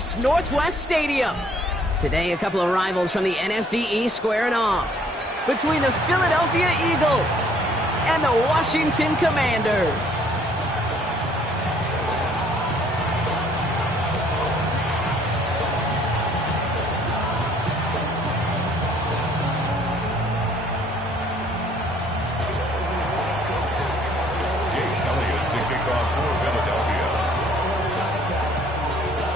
Dallas Northwest Stadium. Today, a couple of rivals from the NFC East squaring off between the Philadelphia Eagles and the Washington Commanders.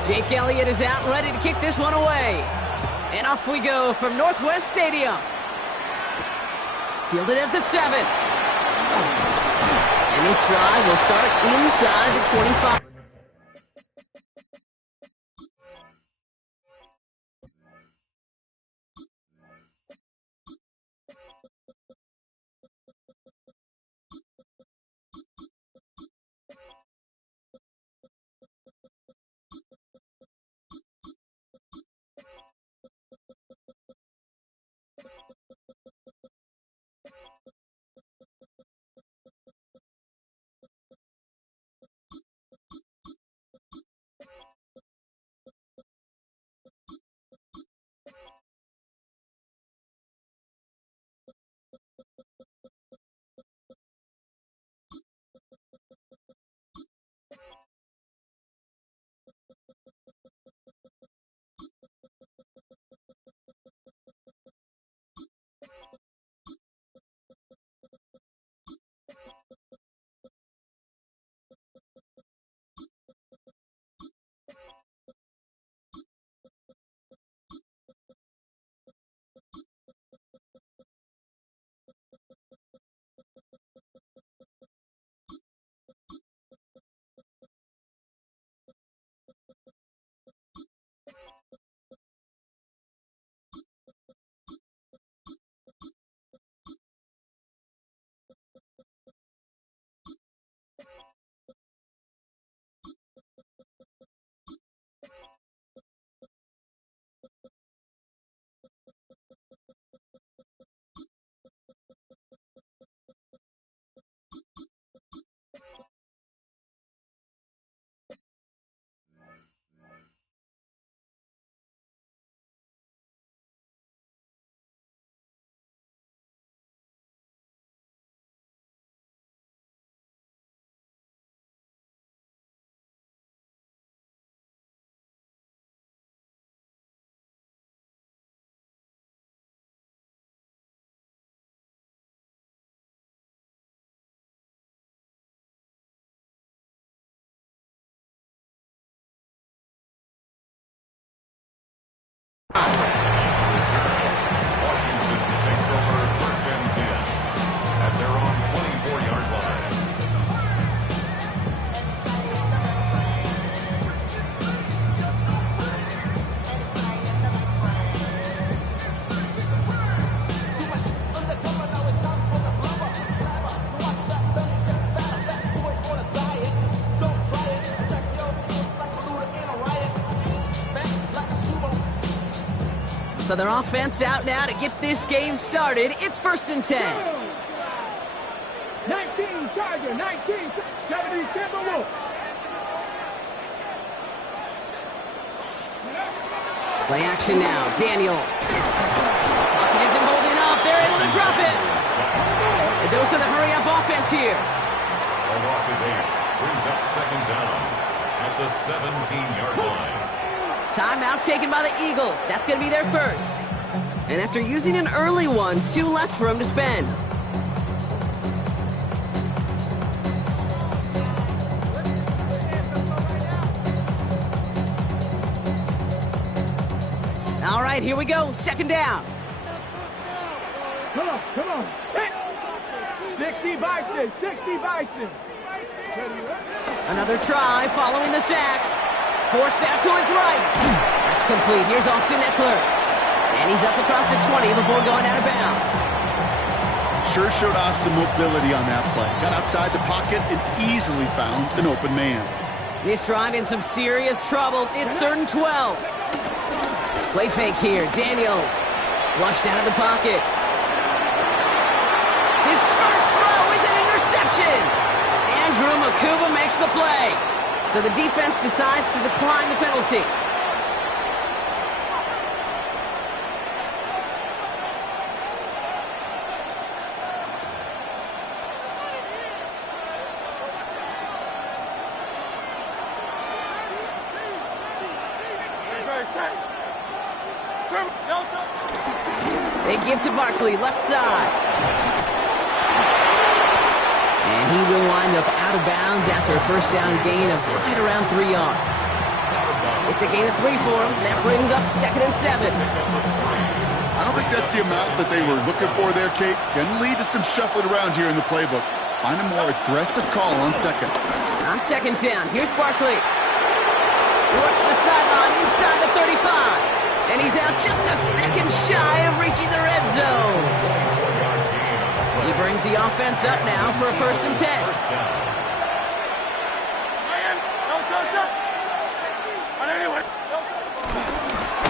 Jake Elliott is out, ready to kick this one away. And off we go from Northwest Stadium. Fielded at the 7. And this drive will start inside the 25. Washington takes over 1st and 10 at their own 24-yard line. So their offense out now to get this game started. It's 1st and 10. 19 Tiger, 19, 70 Timberwolves. Play action now. Daniels. Pocket isn't holding up. They're able to drop it. A dose of the hurry-up offense here. A loss of 8 brings up 2nd down at the 17-yard line. Timeout taken by the Eagles. That's going to be their first. And after using an early one, 2 left for them to spend. All right, here we go. 2nd down. Come on. 60 Bison, 60 Bison. Another try following the sack. Forced out to his right. That's complete. Here's Austin Eckler. And he's up across the 20 before going out of bounds. Sure showed off some mobility on that play. Got outside the pocket and easily found an open man. This drive in some serious trouble. It's 3rd and 12. Play fake here. Daniels. Flushed out of the pocket. His first throw is an interception. Andrew Makuba makes the play. So the defense decides to decline the penalty. They give to Barkley, left side. And he will wind up out of bounds after a first down gain of right around 3 yards. It's a gain of 3 for him. That brings up 2nd and 7. I don't think that's the amount that they were looking for there, Kate. Can lead to some shuffling around here in the playbook. Find a more aggressive call on 2nd. On 2nd down, here's Barkley. He works the sideline inside the 35. And he's out just a second shy of reaching the red zone. He brings the offense up now for a 1st and 10.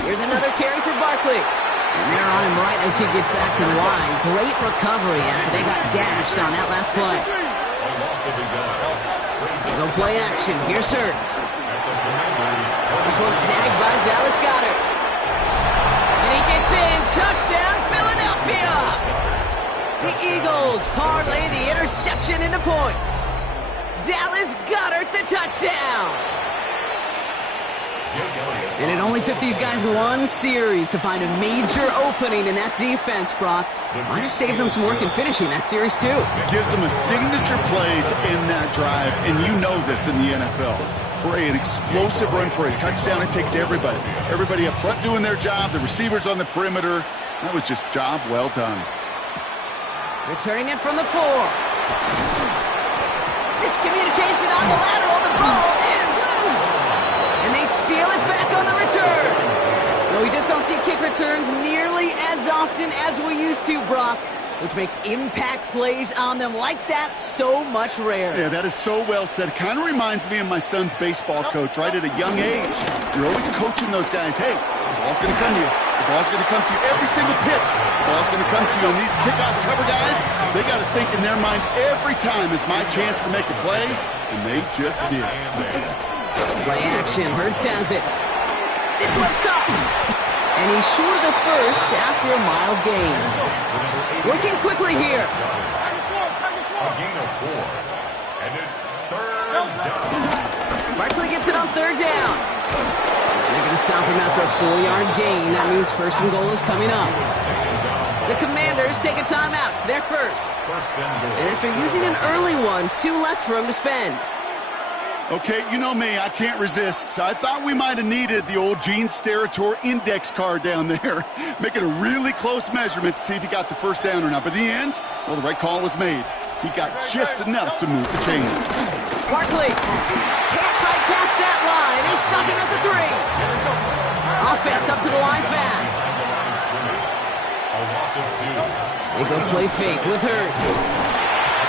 Here's another carry for Barkley. And they're on him right as he gets back to the line. Great recovery after they got gashed on that last play. No play action. Here's Hurts. This one snagged by Dallas Goedert. And he gets in. Touchdown, Philadelphia! The Eagles parlay the interception into points. Dallas Goedert the touchdown. And it only took these guys one series to find a major opening in that defense, Brock. Might have saved them some work in finishing that series, too. Gives them a signature play to end that drive, and you know this in the NFL. For an explosive run for a touchdown, it takes everybody. Everybody up front doing their job, the receivers on the perimeter. That was just job well done. Returning it from the 4. Miscommunication on the lateral. The ball is loose. And they steal it back on the return. No, we just don't see kick returns nearly as often as we used to, Brock, which makes impact plays on them like that so much rarer. Yeah, that is so well said. Kind of reminds me of my son's baseball coach, right, at a young age. You're always coaching those guys, hey, the ball's going to come to you. The ball's going to come to you every single pitch. The ball's going to come to you. And these kickoff cover guys, they got to think in their mind every time is my chance to make a play, and they just did. Play action. Hurts has it. This one's caught. And he's short of the first after a mild gain. Working quickly here. A gain of 4. And it's 3rd down. Barkley gets it on 3rd down. They're going to stop him after a 4-yard gain. That means 1st and goal is coming up. The Commanders take a timeout. They're first. And after using an early one, 2 left for him to spend. Okay, you know me, I can't resist. I thought we might have needed the old Gene Steratore index card down there. Make it a really close measurement to see if he got the first down or not. But in the end, well, the right call was made. He got just enough to move the chains. Barkley can't quite pass that line. They stop him at the 3. Offense up to the line fast. They go play fake with Hurts.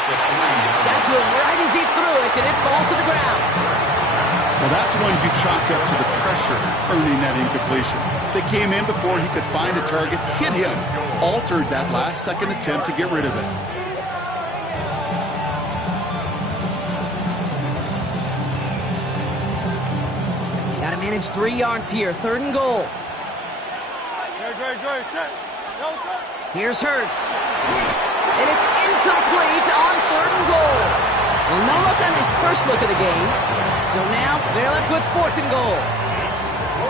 Got to him right as he threw it, and it falls to the ground. Well, that's when you chalk up to the pressure earning that incompletion. They came in before he could find a target, hit him, altered that last-second attempt to get rid of it. Got to manage 3 yards here, 3rd and goal. Here's Hurts. And it's incomplete on 3rd and goal. Well, no look on his first look of the game. So now they're left with 4th and goal.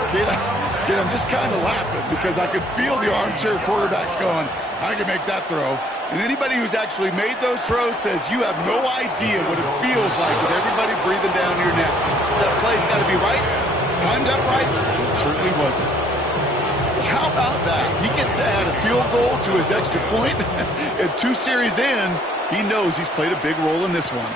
Kid, I'm just kind of laughing because I could feel the armchair quarterbacks going, I can make that throw. And anybody who's actually made those throws says you have no idea what it feels like with everybody breathing down your neck. That play's got to be right, timed up right. It certainly wasn't. How about that? He gets to add a field goal to his extra point. And 2 series in, he knows he's played a big role in this one.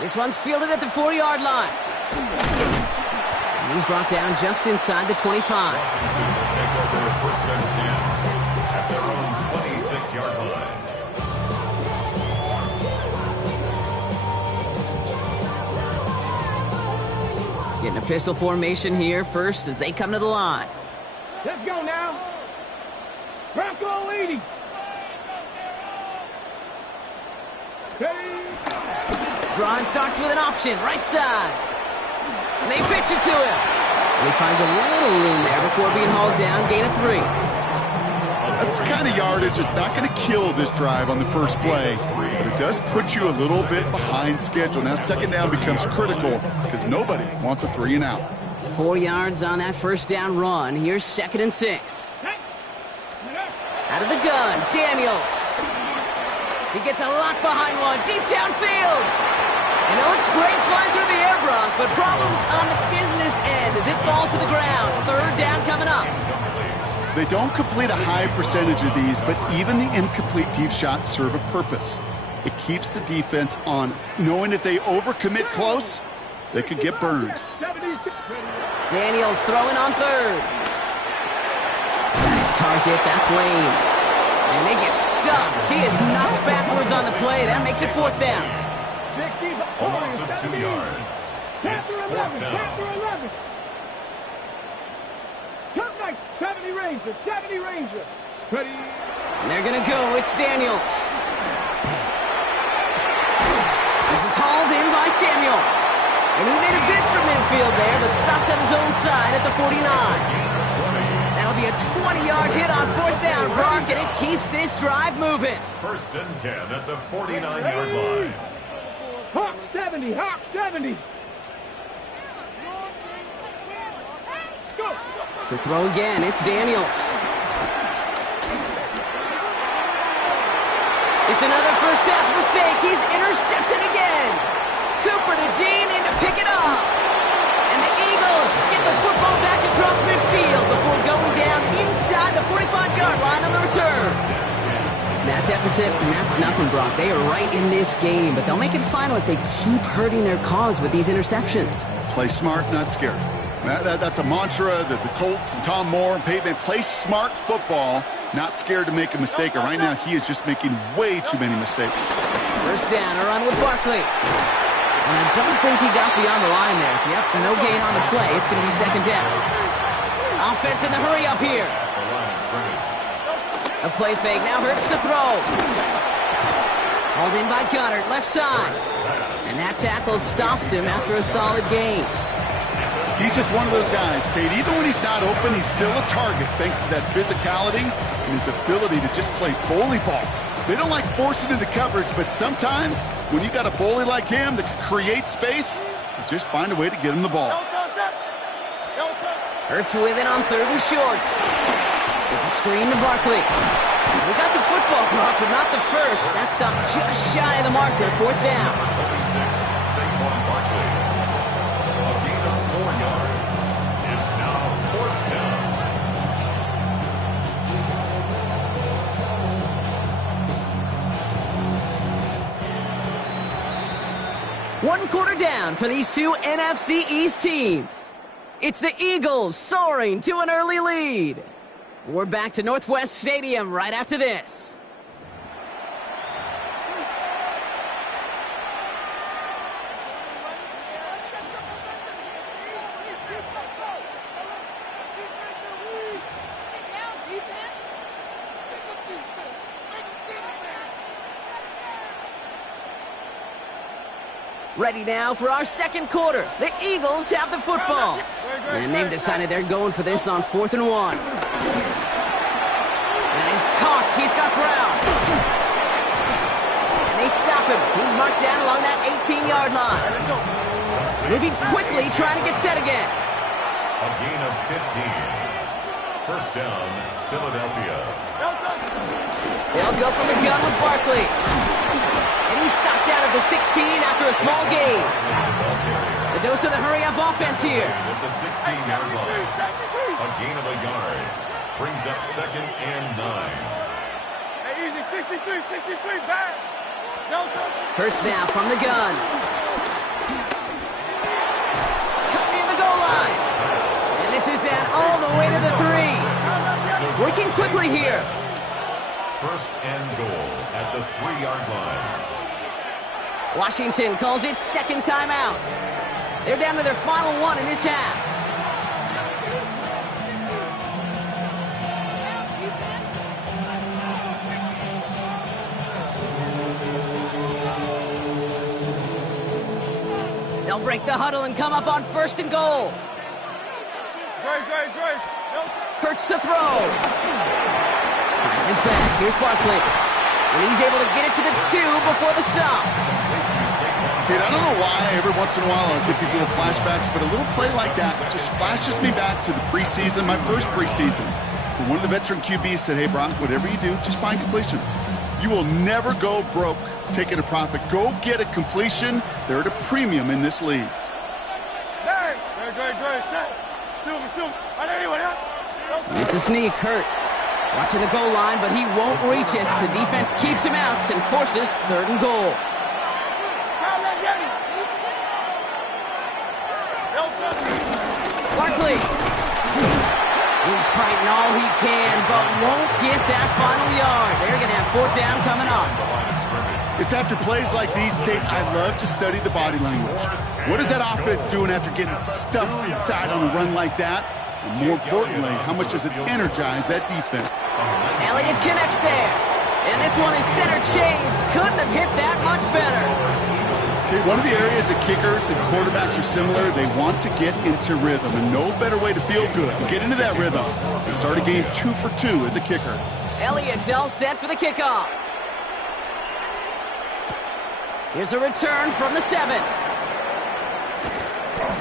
This one's fielded at the 4-yard line. And he's brought down just inside the 25. Take over 1st and 10 at their own 26-yard line. Getting a pistol formation here first as they come to the line. Let's go now. Bronco leading. Drawing starts with an option, right side. And they pitch it to him. And he finds a little room there before being hauled down, gain of 3. That's the kind of yardage that's not going to kill this drive on the first play, but it does put you a little bit behind schedule. Now 2nd down becomes critical because nobody wants a 3 and out. 4 yards on that first down run. Here's 2nd and 6. Out of the gun, Daniels. He gets a lock behind one, deep downfield. You know, it's great flying through the air, Brock, but problems on the business end as it falls to the ground. 3rd down coming up. They don't complete a high percentage of these, but even the incomplete deep shots serve a purpose. It keeps the defense honest, knowing if they overcommit close, they could get burned. Daniels throwing on 3rd. Nice target, that's Lane. And they get stuffed. He is knocked backwards on the play. That makes it 4th down. A loss of 2 yards. It's 4th down. 70 Ranger, 70 Ranger. Ready. And they're going to go. It's Daniels. This is hauled in by Samuel. And he made a bid for midfield there, but stopped on his own side at the 49. That'll be a 20-yard hit on 4th down, Brock, and it keeps this drive moving. 1st and 10 at the 49-yard line. Hawk 70, Hawk 70. Go. To throw again, it's Daniels. It's another first half mistake. He's intercepted again. Cooper to Jean in to pick it up. And the Eagles get the football back across midfield before going down inside the 45-yard line on the return. That deficit, and that's nothing, Brock. They are right in this game, but they'll make it final if they keep hurting their cause with these interceptions. Play smart, not scared. That's a mantra that the Colts and Tom Moore and Peyton play smart football, not scared to make a mistake. And right now, he is just making way too many mistakes. First down, a run with Barkley. And I don't think he got beyond the line there. Yep, no gain on the play. It's going to be 2nd down. Offense in the hurry up here. A play fake now hurts to throw. Hauled in by Goddard, left side. And that tackle stops him after a solid gain. He's just one of those guys, Kate. Even when he's not open, he's still a target thanks to that physicality and his ability to just play bully ball. They don't like forcing into coverage, but sometimes when you got a bully like him that can create space, you just find a way to get him the ball. Hurts with it on 3rd and short. It's a screen to Barkley. We got the football block, but not the first. That stopped just shy of the marker. 4th down. 36, Saquon Barkley. A gain of 4 yards. It's now 4th down. One quarter down for these two NFC East teams. It's the Eagles soaring to an early lead. We're back to Northwest Stadium right after this. Ready now for our 2nd quarter. The Eagles have the football. And they've decided they're going for this on 4th and 1. And he's caught. He's got Brown. And they stop him. He's marked down along that 18-yard line. Moving quickly, trying to get set again. A gain of 15. First down, Philadelphia. They'll go from the gun with Barkley. And he's stopped out at the 16 after a small gain. The dose of the hurry-up offense here. At the 16-yard line. A gain of a yard. Brings up 2nd and 9. Hey, easy, 63, back. Hurts now from the gun. Coming in the goal line. And this is down all the way to the 3. Working quickly here. First and goal at the 3-yard line. Washington calls it 2nd timeout. They're down to their final 1 in this half. They'll break the huddle and come up on 1st and goal. Grace. Hurts to throw. Finds his back. Here's Barkley. And he's able to get it to the 2 before the stop. To Saquon Kid, I don't know why every once in a while I get these little flashbacks, but a little play like that just flashes me back to the preseason, my first preseason. And one of the veteran QBs said, hey, Brock, whatever you do, just find completions. You will never go broke taking a profit. Go get a completion. They're at a premium in this league. It's a sneak, Hurts. Watching the goal line, but he won't reach it. The defense keeps him out and forces 3rd and goal. Barkley. He's fighting all he can, but won't get that final yard. They're going to have 4th down coming up. It's after plays like these, Kate, I love to study the body language. What is that offense doing after getting stuffed inside on a run like that? And more importantly, how much does it energize that defense? Elliott connects there. And this one is center chains. Couldn't have hit that much better. Okay, one of the areas that kickers and quarterbacks are similar, they want to get into rhythm. And no better way to feel good and get into that rhythm than start a game 2 for 2 as a kicker. Elliott's all set for the kickoff. Here's a return from the 7.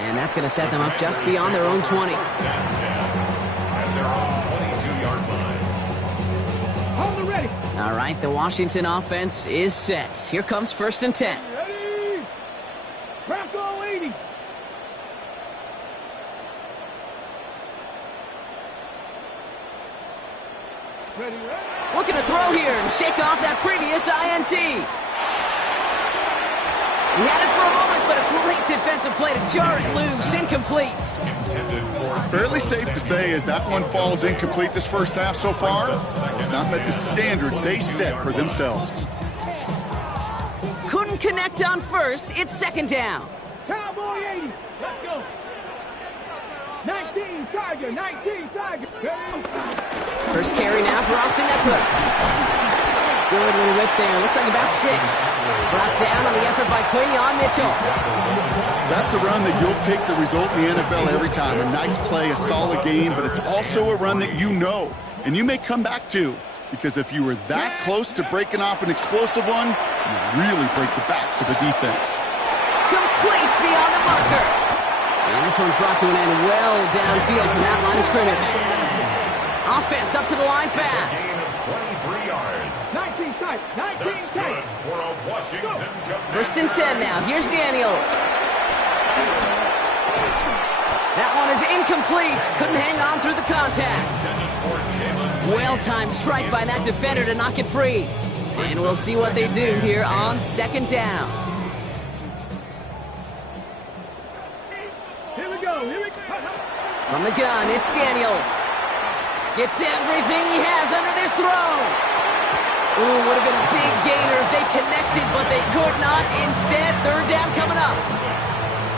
And that's going to set them up just beyond their own 20. And their own 22-yard line. Hold it ready. All right, the Washington offense is set. Here comes 1st and 10. Ready. Bronco 80. Ready, ready. Looking to throw here and shake off that previous INT. He had it for a moment, but a great defensive play to jar it loose. Incomplete. Fairly safe to say as that one falls incomplete this first half so far, it's not met the standard they set for themselves. Couldn't connect on 1st. It's 2nd down. Cowboy 80. Let's go. 19 Tiger. 19 Tiger. Ready. First carry now for Austin Eckler. Good little whip there. Looks like about 6. Brought down on the effort by Quinion Mitchell. That's a run that you'll take the result in the NFL every time. A nice play, a solid game, but it's also a run that you know and you may come back to, because if you were that close to breaking off an explosive one, you really break the backs of a defense. Complete beyond the marker. And this one's brought to an end well downfield from that line of scrimmage. Offense up to the line fast. 23 yards. 19 tight. 19 That's tight. good for a Washington command. 1st and 10 now. Here's Daniels. That one is incomplete. Couldn't hang on through the contact. Well-timed strike by that defender to knock it free. And we'll see what they do here on 2nd down. Here we go. Here we go. From the gun, it's Daniels. Gets everything he has under this throw. Ooh, would have been a big gainer if they connected, but they could not. Instead, 3rd down coming up.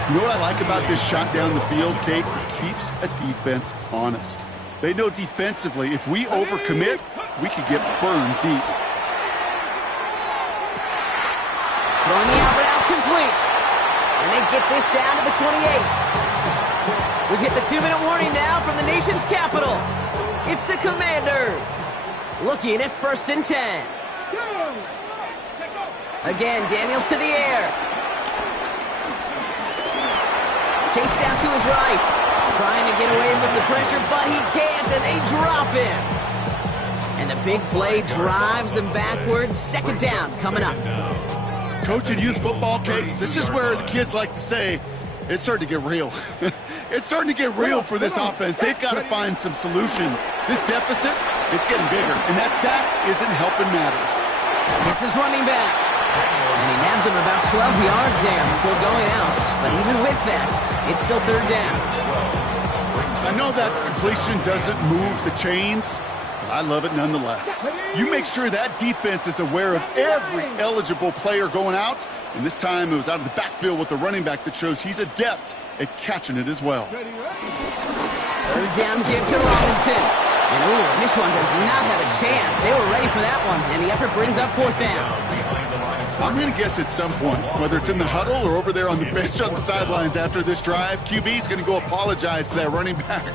You know what I like about this shot down the field, Kate? It keeps a defense honest. They know defensively, if we overcommit, we could get burned deep. Throwing the out route complete. And they get this down to the 28. We've hit the 2-minute warning now from the nation's capital. It's the Commanders. Looking at 1st and 10. Again, Daniels to the air. Chase down to his right. Trying to get away from the pressure, but he can't, and they drop him. And the big play drives them backwards. 2nd down coming up. Coaching youth football, Kate, this is where the kids like to say, it's starting to get real. It's starting to get real for this offense. They've got to find some solutions. This deficit, it's getting bigger, and that sack isn't helping matters. It's his running back. And he nabs him about 12 yards there before going out. But even with that, it's still 3rd down. I know that completion doesn't move the chains, but I love it nonetheless. You make sure that defense is aware of every eligible player going out, and this time it was out of the backfield with the running back that shows he's adept at catching it as well. 3rd down give to Robinson. And ooh, this one does not have a chance. They were ready for that one, and the effort brings up 4th down. I'm going to guess at some point, whether it's in the huddle or over there on the bench on the sidelines after this drive, QB's going to go apologize to that running back.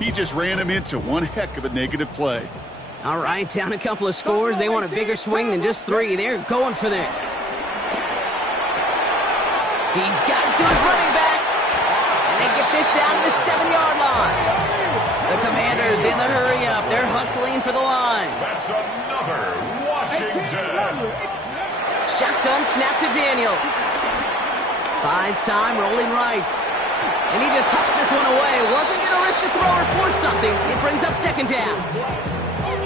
He just ran him into one heck of a negative play. All right, down a couple of scores. They want a bigger swing than just 3. They're going for this. He's got to his running back. And they get this down to the 7-yard line. The Commanders in the hurry-up. They're hustling for the line. That's another Washington. Shotgun snap to Daniels. Buys time, rolling right. And he just hucks this one away. Wasn't going to risk a throw or force something. It brings up second down.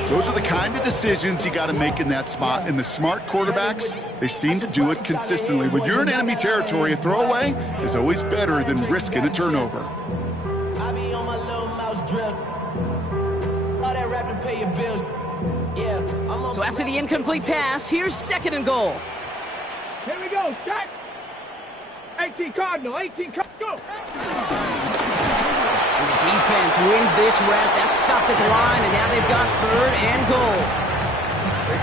Those are the kind of decisions you got to make in that spot. And the smart quarterbacks, they seem to do it consistently. When you're in enemy territory, a throwaway is always better than risking a turnover. I be on my little mouse drill. All that rap to pay your bills. Yeah, I'm on. So after the incomplete pass, here's second and goal. Here we go, Stack. 18 Cardinal, 18 Cardinal. And the defense wins this rep. That's stopped at the line, and now they've got third and goal.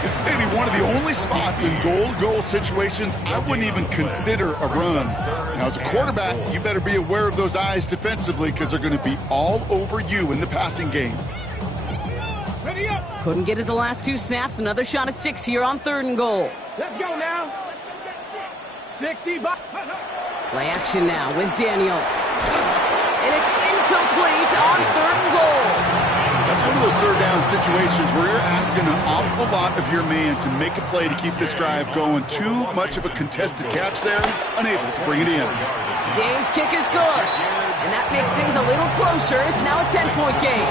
This may be one of the only spots in goal-to-goal situations I wouldn't even consider a run. Now, as a quarterback, you better be aware of those eyes defensively because they're going to be all over you in the passing game. Ready up. Couldn't get it the last two snaps. Another shot at 6 here on third and goal. Let's go now. 60 by. Play action now with Daniels. And it's incomplete on third and goal. That's one of those third down situations where you're asking an awful lot of your man to make a play to keep this drive going. Too much of a contested catch there, unable to bring it in. Game's kick is good. And that makes things a little closer. It's now a 10-point game.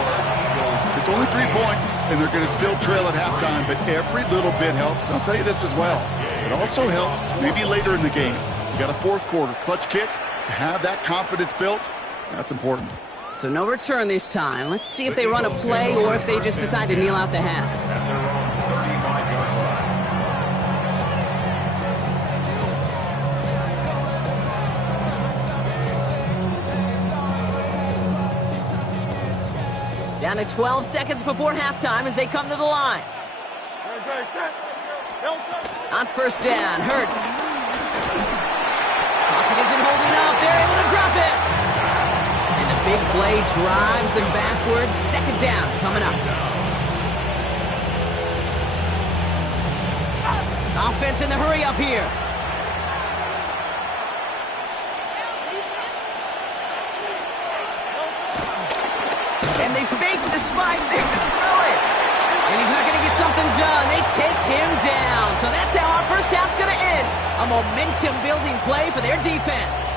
It's only 3 points, and they're going to still trail at halftime, but every little bit helps. And I'll tell you this as well. It also helps maybe later in the game. You got a fourth quarter clutch kick to have that confidence built. That's important. So no return this time. Let's see if they run a play or if they just decide to kneel out the half. At their own 35-yard line. Down to 12 seconds before halftime as they come to the line. On first down, Hurts. Pocket isn't holding up. They're able to drop it. And the big play drives them backwards. Second down coming up. Offense in the hurry up here. And they fake the spike. They're going to throw it. And he's not going to get something done. They take him down. So that's how our first half's going to end. A momentum-building play for their defense.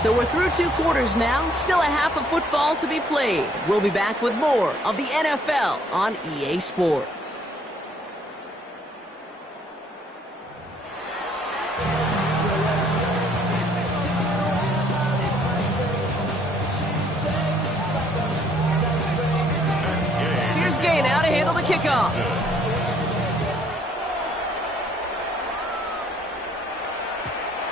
So we're through 2 quarters now. Still a half of football to be played. We'll be back with more of the NFL on EA Sports. Gay now to handle the kickoff.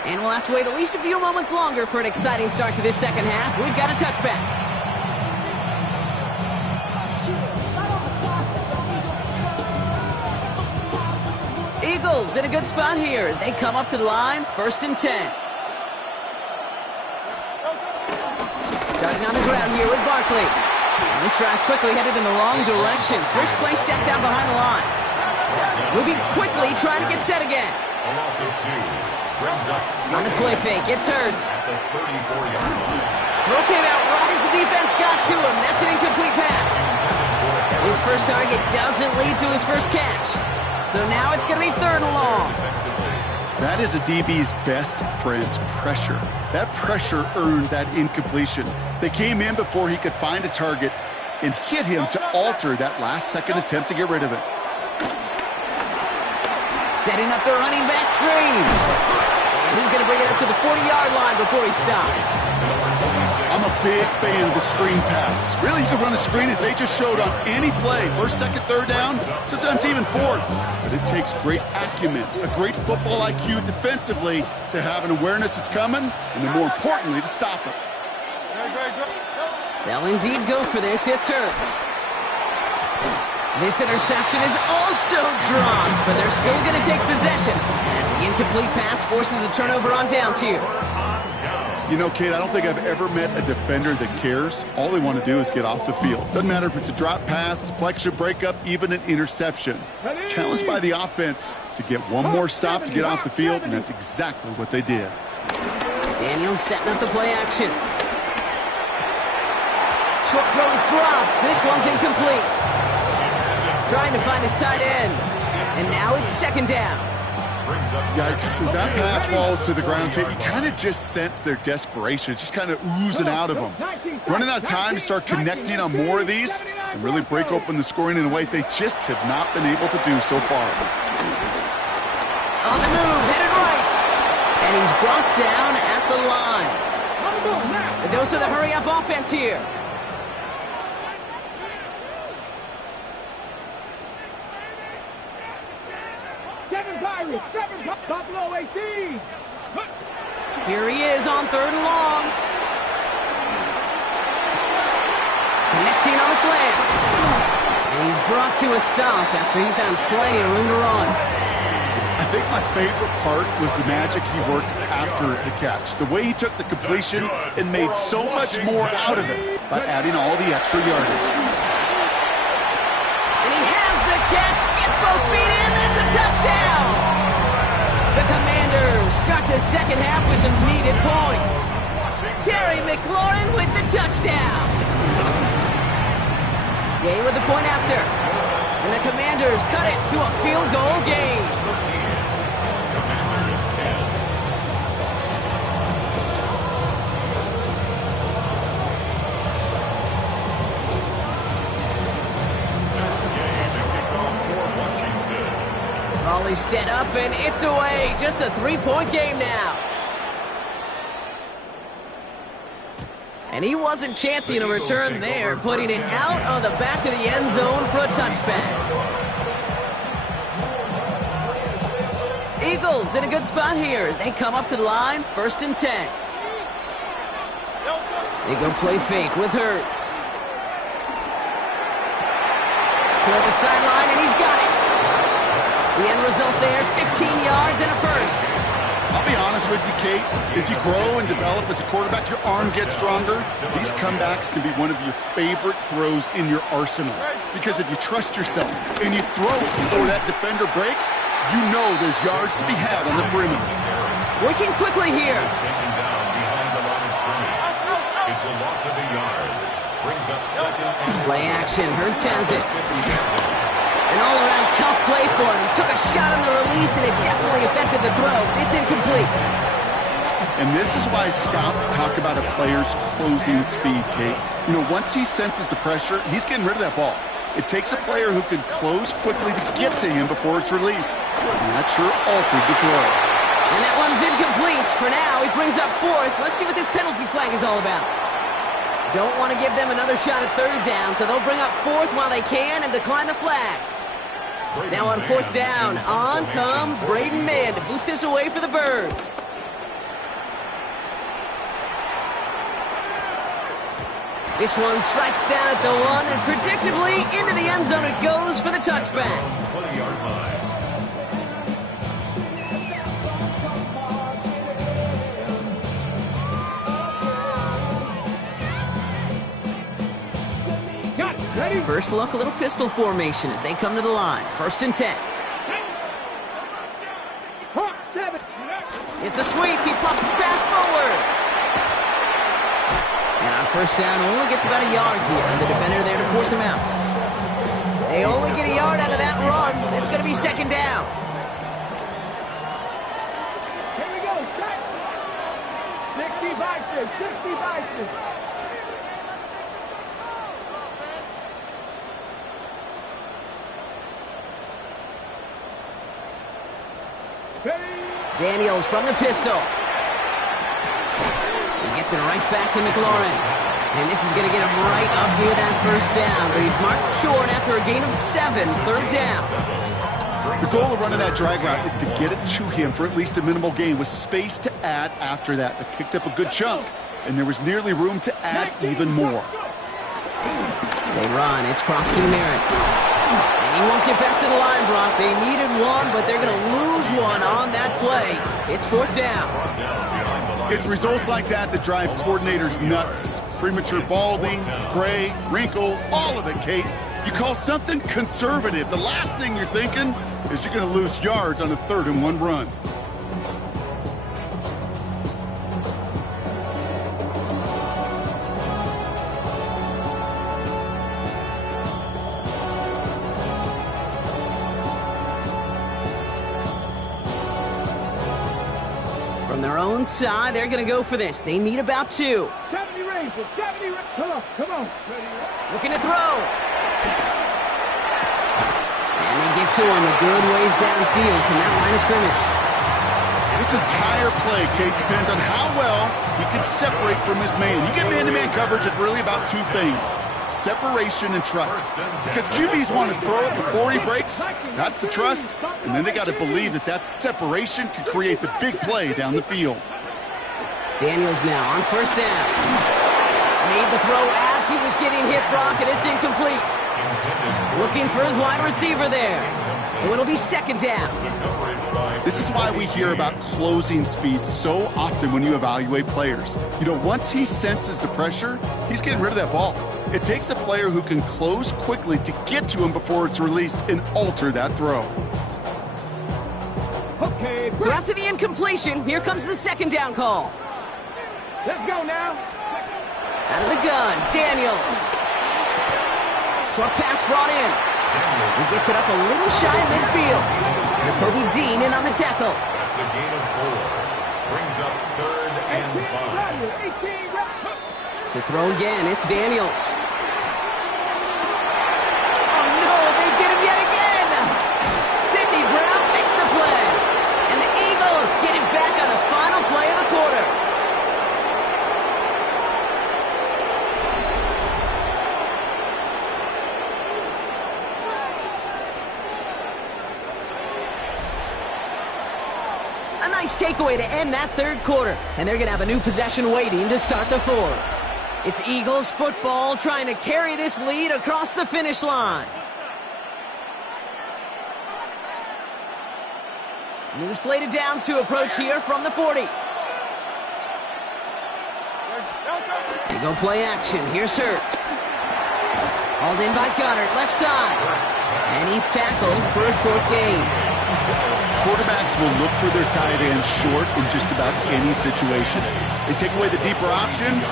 And we'll have to wait at least a few moments longer for an exciting start to this second half. We've got a touchback. Eagles in a good spot here as they come up to the line. 1st and 10. Starting on the ground here with Barkley. And this drive's quickly headed in the wrong direction. First play set down behind the line. Moving quickly, trying to get set again. A loss of 2. Brings up On the play fake, it's Hurts. the 34-yard line. Throw came out right as the defense got to him. That's an incomplete pass. His first target doesn't lead to his first catch. So now it's going to be 3rd and long. That is a DB's best friend, pressure. That pressure earned that incompletion. They came in before he could find a target and hit him to alter that last-second attempt to get rid of it. Setting up the running back screen. And he's going to bring it up to the 40-yard line before he stops. I'm a big fan of the screen pass. Really, you can run a screen as they just showed on any play. 1st, 2nd, 3rd down, sometimes even 4th. But it takes great acumen, a great football IQ defensively to have an awareness it's coming, and then more importantly, to stop it. They'll indeed go for this. It's Hurts. This interception is also dropped, but they're still going to take possession as the incomplete pass forces a turnover on downs here. You know, Kate, I don't think I've ever met a defender that cares. All they want to do is get off the field. Doesn't matter if it's a drop pass, deflection, breakup, even an interception. Challenged by the offense to get one more stop to get off the field, and that's exactly what they did. Daniels setting up the play action. Short throw is dropped. This one's incomplete. Trying to find his tight end. And now it's second down. Yikes. As that pass falls to the ground, Kate, you kind of just sense their desperation. It's just kind of oozing out of them. Running out of time to start connecting on more of these and really break open the scoring in a way they just have not been able to do so far. On the move, headed right. And he's brought down at the line. The dose of the hurry-up offense here. Buffalo 18. Here he is on third and long. Connecting on the slant. And he's brought to a stop after he found plenty of room to run. I think my favorite part was the magic he worked after the catch. The way he took the completion and made so much more out of it by adding all the extra yardage. And he has the catch. Gets both feet in. That's a touchdown. The Commanders start the second half with some needed points. Terry McLaurin with the touchdown. Gay with the point after. And the Commanders cut it to a field goal game. Volley set up and it's away. Just a 3-point game now. And he wasn't chancing a return there, putting it out on the back of the end zone for a touchback. Eagles in a good spot here as they come up to the line, 1st and 10. They go play fake with Hurts. To the sideline, and he's got it. The end result there, 15 yards and a first. I'll be honest with you, Kate. As you grow and develop as a quarterback, your arm gets stronger. These comebacks can be one of your favorite throws in your arsenal. Because if you trust yourself and you throw it before that defender breaks, you know there's yards to be had on the perimeter. Working quickly here. It's a loss of a yard. Brings up second. Play action. Hurts has it. An all-around tough play for him. He took a shot on the release, and it definitely affected the throw. It's incomplete. And this is why scouts talk about a player's closing speed, Kate. You know, once he senses the pressure, he's getting rid of that ball. It takes a player who can close quickly to get to him before it's released. And that sure altered the throw. And that one's incomplete. For now, he brings up 4th. Let's see what this penalty flag is all about. Don't want to give them another shot at 3rd down, so they'll bring up 4th while they can and decline the flag. Now on 4th down, on comes Braden Mann to boot this away for the Birds. This one strikes down at the 1, and predictably into the end zone it goes for the touchback. 20-yard line. First look, a little pistol formation as they come to the line. 1st and 10. It's a sweep. He pops the pass forward. And on 1st down, only gets about a yard here. And the defender there to force him out. They only get a yard out of that run. It's going to be 2nd down. Here we go. 60 Vikings. 60 Vikings. Daniels from the pistol. He gets it right back to McLaurin. And this is going to get him right up here that 1st down. But he's marked short after a gain of 7. 3rd down. The goal of running that drag route is to get it to him for at least a minimal gain with space to add after that. They picked up a good chunk, and there was nearly room to add even more. They run. It's Krosky Merritt. And he won't get back to the line, Brock. They needed one, but they're going to lose one on that play. It's 4th down. It's results like that that drive coordinators nuts. Premature balding, gray, wrinkles, all of it, Kate. You call something conservative. The last thing you're thinking is you're going to lose yards on a 3rd and 1 run. From their own side, they're going to go for this. They need about 2. 70 ranges, 70 ranges. Come on. Looking to throw. And they get to him a good ways downfield from that line of scrimmage. This entire play, Kate, depends on how well he can separate from his man. You get man-to-man coverage, it's really about 2 things. Separation and trust. Because QBs want to throw it before he breaks. That's the trust. And then they got to believe that that separation can create the big play down the field. Daniels now on 1st down. Made the throw as he was getting hit, Brock, and it's incomplete. Looking for his wide receiver there. So it'll be 2nd down. This is why we hear about closing speed so often when you evaluate players. You know, once he senses the pressure, he's getting rid of that ball. It takes a player who can close quickly to get to him before it's released and alter that throw. Okay, So after the incompletion, here comes the 2nd down call. let's go now. Out of the gun, Daniels. Short pass brought in. He gets it up a little shy of midfield. Jacoby Dean in on the tackle. That's a gain of 4. Brings up 3rd and 5. 18 reps. To throw again, it's Daniels. Oh no, they get him yet again. Sidney Brown makes the play. And the Eagles get it back on the final play of the quarter. A nice takeaway to end that 3rd quarter. And they're going to have a new possession waiting to start the 4th. It's Eagles football trying to carry this lead across the finish line. New slated downs to approach here from the 40. They go play action. Here's Hurts. Hauled in by Goddard, left side. And he's tackled for a short gain. Quarterbacks will look for their tight end short in just about any situation. They take away the deeper options.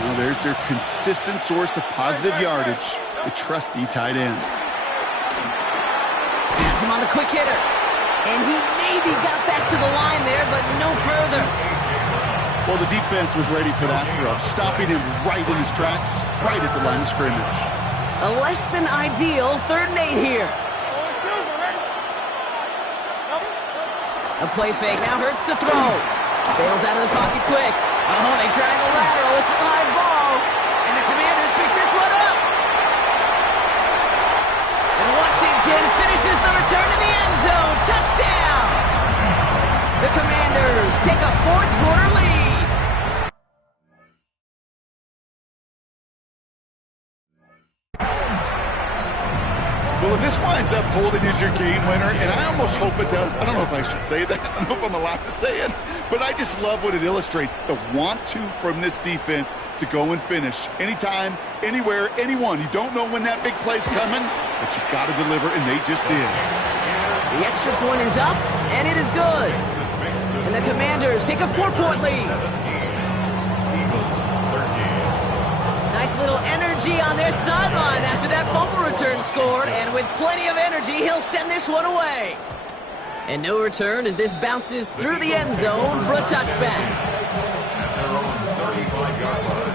Well, there's their consistent source of positive yardage, the trusty tight end. Has him on the quick hitter. And he maybe got back to the line there, but no further. Well, the defense was ready for that throw, stopping him right in his tracks, right at the line of scrimmage. A less than ideal 3rd and 8 here. A play fake, now Hurts to throw. Bails out of the pocket quick. Oh, they try the lateral. It's a live ball. And the Commanders pick this one up. And Washington finishes the return to the end zone. Touchdown! The Commanders take a 4th quarter lead. Well, if this winds up holding as your game winner, and I almost hope it does. I don't know if I should say that. I don't know if I'm allowed to say it. But I just love what it illustrates. The want-to from this defense to go and finish. Anytime, anywhere, anyone. You don't know when that big play's coming, but you got to deliver, and they just did. The extra point is up, and it is good. And the Commanders take a 4-point lead. Nice little energy on their sideline after that fumble return scored, and with plenty of energy, he'll send this one away. And no return as this bounces through the end zone for a touchback. At their own 35-yard line.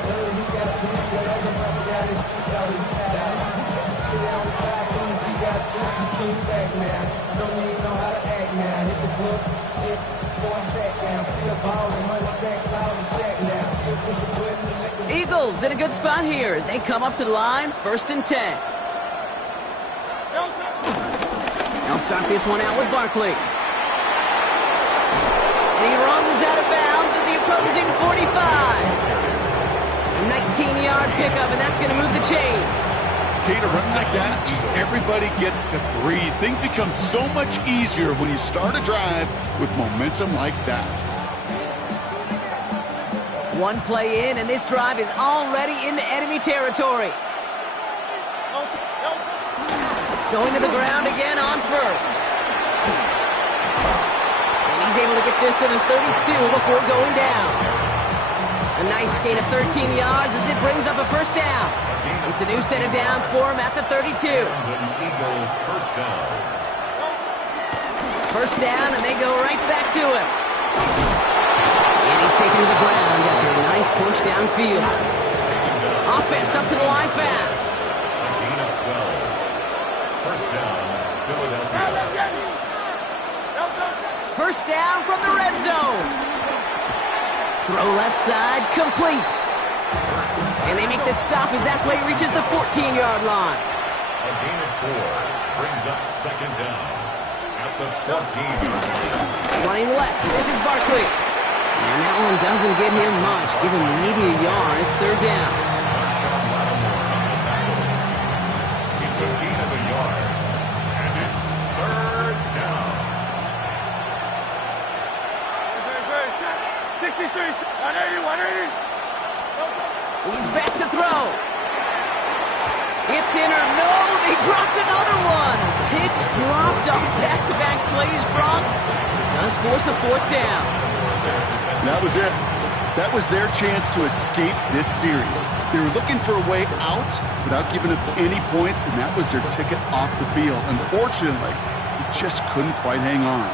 Eagles in a good spot here as they come up to the line, 1st and 10. They'll start this one out with Barkley. And he runs out of bounds at the opposing 45. A 19-yard pickup, and that's going to move the chains. Kate, a run like that, just everybody gets to breathe. Things become so much easier when you start a drive with momentum like that. One play in, and this drive is already into enemy territory. Going to the ground again on first. And he's able to get this to the 32 before going down. A nice gain of 13 yards as it brings up a first down. It's a new set of downs for him at the 32. First down, and they go right back to him. And he's taken to the ground after a nice push downfield. Offense up to the line fast. First down, Philadelphia. First down from the red zone. Throw left side, complete. And they make the stop as that play reaches the 14-yard line. A gain of 4 brings up second down at the 14-yard line. Running left, this is Barkley. And that one doesn't get him much. Give him maybe a yard. It's third down. It's a gain of a yard, and it's third down. 63, 180. He's back to throw. It's in or no, they dropped another one. Pitch dropped on back-to-back plays, Brock. It does force a fourth down. That was it. That was their chance to escape this series. They were looking for a way out without giving up any points, and that was their ticket off the field. Unfortunately, he just couldn't quite hang on.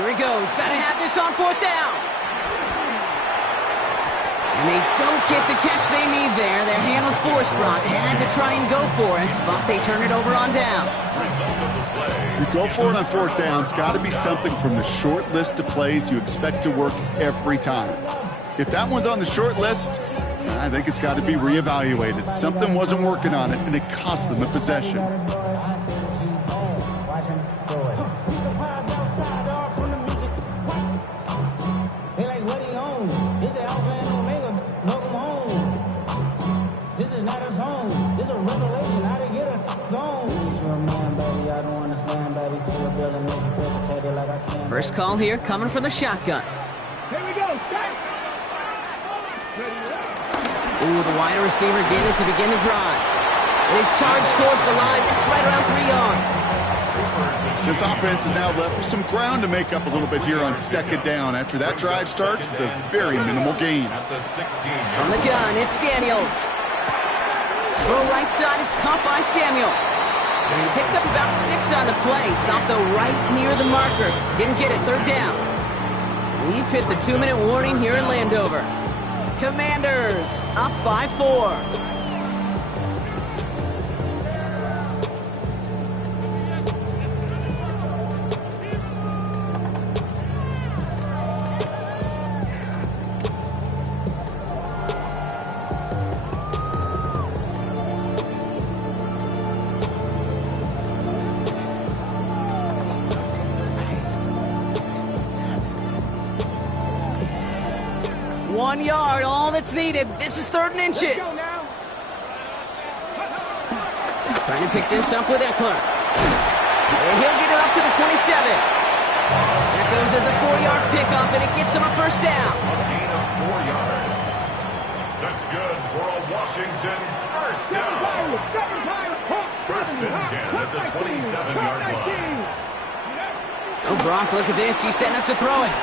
Here he goes. Got to have this on fourth down. And they don't get the catch they need there. Their hand was forced, Brock. Had to try and go for it, but they turn it over on downs. You go for it on fourth down. It's got to be something from the short list of plays you expect to work every time. If that one's on the short list, I think it's got to be reevaluated. Something wasn't working on it, and it cost them a possession. First call here coming from the shotgun. Here we go, start. Ooh, the wide receiver getting it to begin the drive. And he's charged towards the line. It's right around 3 yards. This offense is now left with some ground to make up a little bit here on second down after that drive starts with a very minimal gain. From the gun, it's Daniels. Throw right side is caught by Samuel. And he picks up about 6 on the play. Stopped though right near the marker. Didn't get it, third down. We've hit the 2-minute warning here in Landover. Commanders up by 4. One yard, all that's needed. This is third and inches. Trying to pick this up with Eckler. And he'll get it up to the 27. That goes as a 4-yard pickup, and it gets him a first down. A gain of 4 yards. That's good for a Washington first down. First and 10 at the 27-yard line. Oh, Brock, look at this. He's setting up to throw it.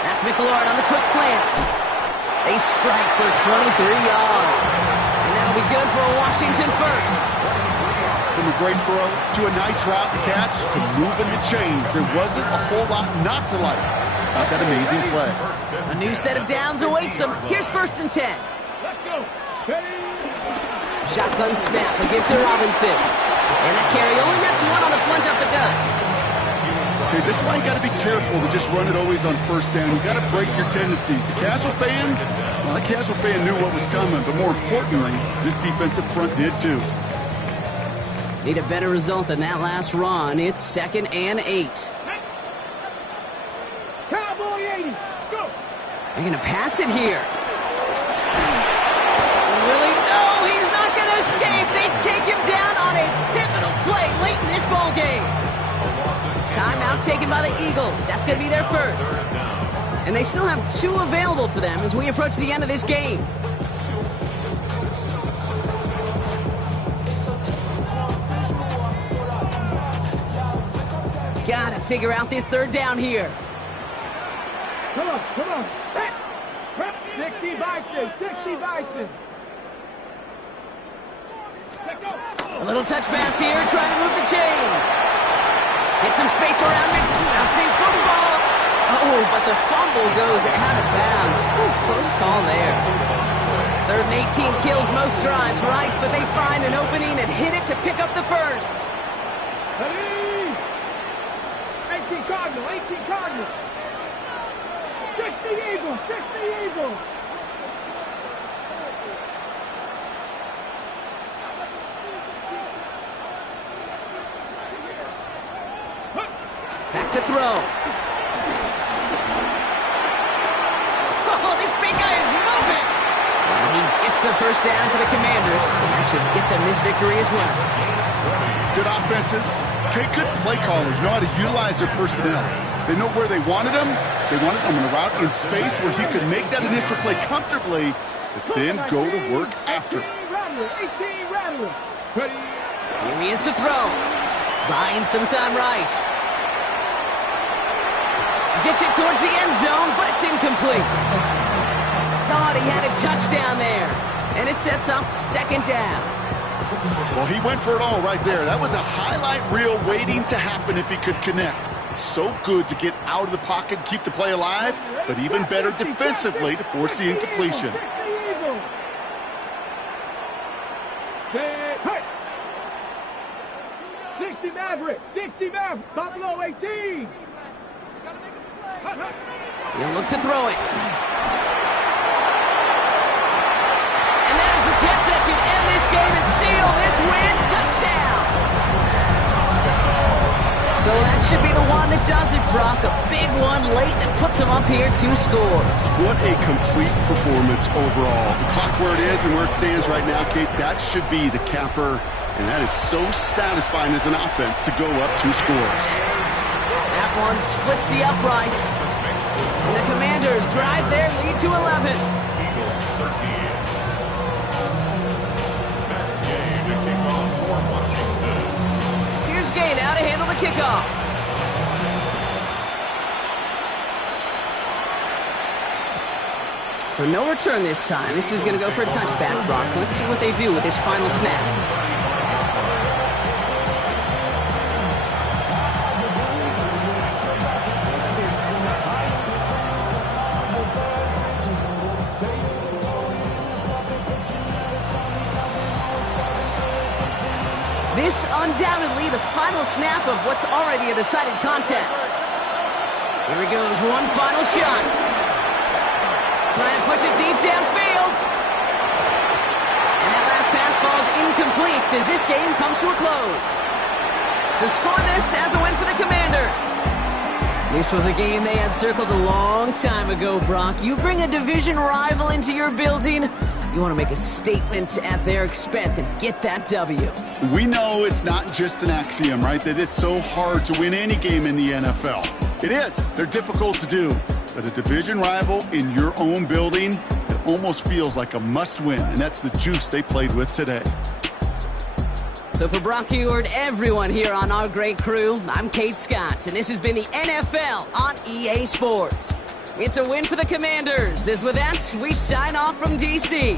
That's McLaurin on the quick slant. They strike for 23 yards. And that'll be good for a Washington first. From a great throw to a nice route and catch to moving the chains. There wasn't a whole lot not to like about that amazing play. A new set of downs awaits them. Here's first and 10. Let's go. Shotgun snap again to Robinson. And that carry only gets one on the plunge up the gut. Okay, this is why you got to be careful to just run it always on first down. You got to break your tendencies. The casual fan, well, the casual fan knew what was coming, but more importantly, this defensive front did too. Need a better result than that last run. It's 2nd and 8. Cowboy 80. Let's go. They're going to pass it here. Really? No, he's not going to escape. They take him down on a pivotal play late in this ball game. Timeout taken by the Eagles. That's going to be their first. And they still have 2 available for them as we approach the end of this game. Gotta figure out this third down here. Come on. 60 Vikings, 60 Vikings. A little touch pass here, trying to move the chains. Get some space around it. Bouncing football. Oh, but the fumble goes out of bounds. Ooh, close call there. 3rd and 18 kills most drives, right? But they find an opening and hit it to pick up the first. 18 Cardinal, 18 Cardinal. 60 Eagles, 60 Eagles. Back to throw. Oh, this big guy is moving. Well, he gets the first down for the Commanders, and that should get them this victory as well. Good offenses. Okay, good play callers know how to utilize their personnel. They know where they wanted them. They wanted them in a route in space where he could make that initial play comfortably, but then go to work after. 18 Rattler. Here he is to throw. Buying some time right. Gets it towards the end zone, but it's incomplete. Thought he had a touchdown there. And it sets up 2nd down. Well, he went for it all right there. That was a highlight reel waiting to happen if he could connect. So good to get out of the pocket and keep the play alive, but even better defensively to force the incompletion. 60 Maverick, 60 Maverick, Buffalo 18. He'll look to throw it. And there's the catch that should end this game and seal this win. Touchdown! So that should be the one that does it, Brock. A big one late that puts him up here 2 scores. What a complete performance overall. The clock where it is and where it stands right now, Kate, that should be the capper. And that is so satisfying as an offense to go up 2 scores. That one splits the uprights. And the Commanders drive their lead to 11. Eagles 13. Matt Gay to kick off for Washington. Here's Gay now to handle the kickoff. So no return this time. This is going to go for a touchback, Brock. Let's see what they do with this final snap. This undoubtedly the final snap of what's already a decided contest. Here he goes, one final shot. Try and push it deep downfield. And that last pass falls incomplete as this game comes to a close. To score this as a win for the Commanders. This was a game they had circled a long time ago, Brock. You bring a division rival into your building, you want to make a statement at their expense and get that W. We know it's not just an axiom, right, that it's so hard to win any game in the NFL. It is. They're difficult to do. But a division rival in your own building, it almost feels like a must-win, and that's the juice they played with today. So for Brock Heward, everyone here on our great crew, I'm Kate Scott, and this has been the NFL on EA Sports. It's a win for the Commanders, as with that, we sign off from D.C.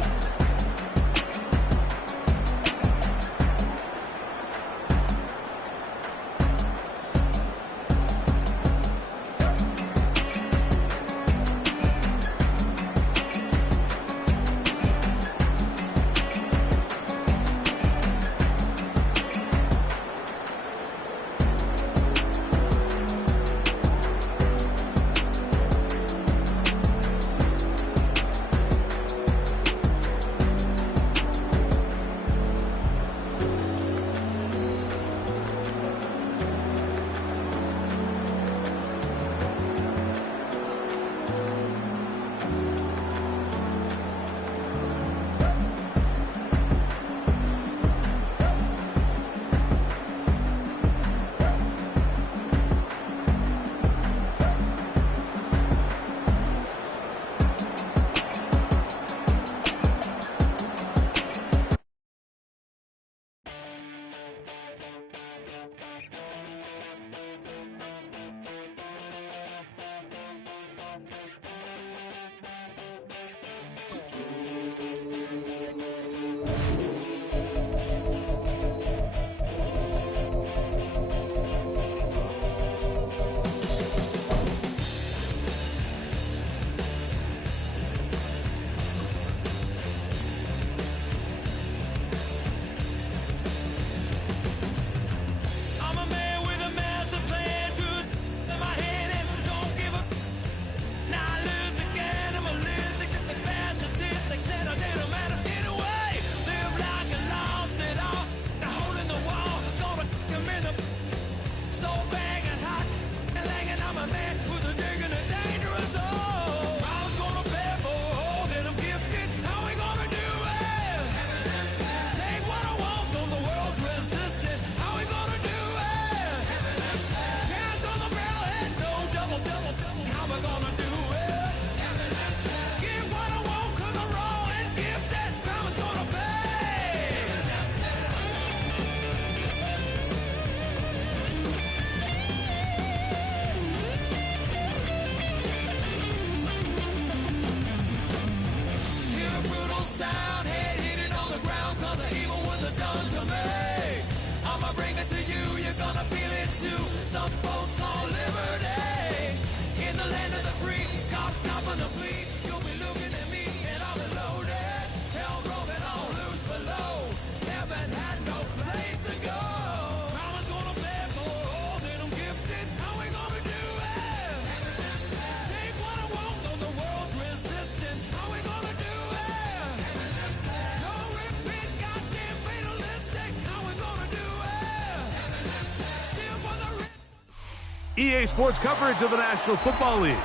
EA Sports coverage of the National Football League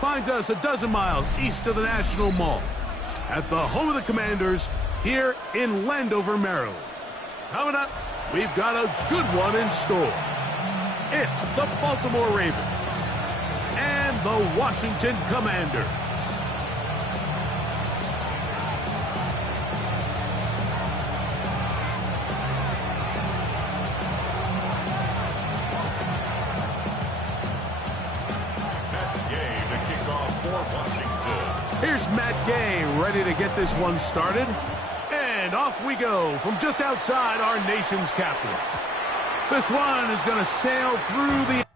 finds us a dozen miles east of the National Mall at the home of the Commanders here in Landover, Maryland. Coming up, we've got a good one in store. It's the Baltimore Ravens and the Washington Commanders. Here's Matt Gay ready to get this one started. And off we go from just outside our nation's capital. This one is going to sail through the...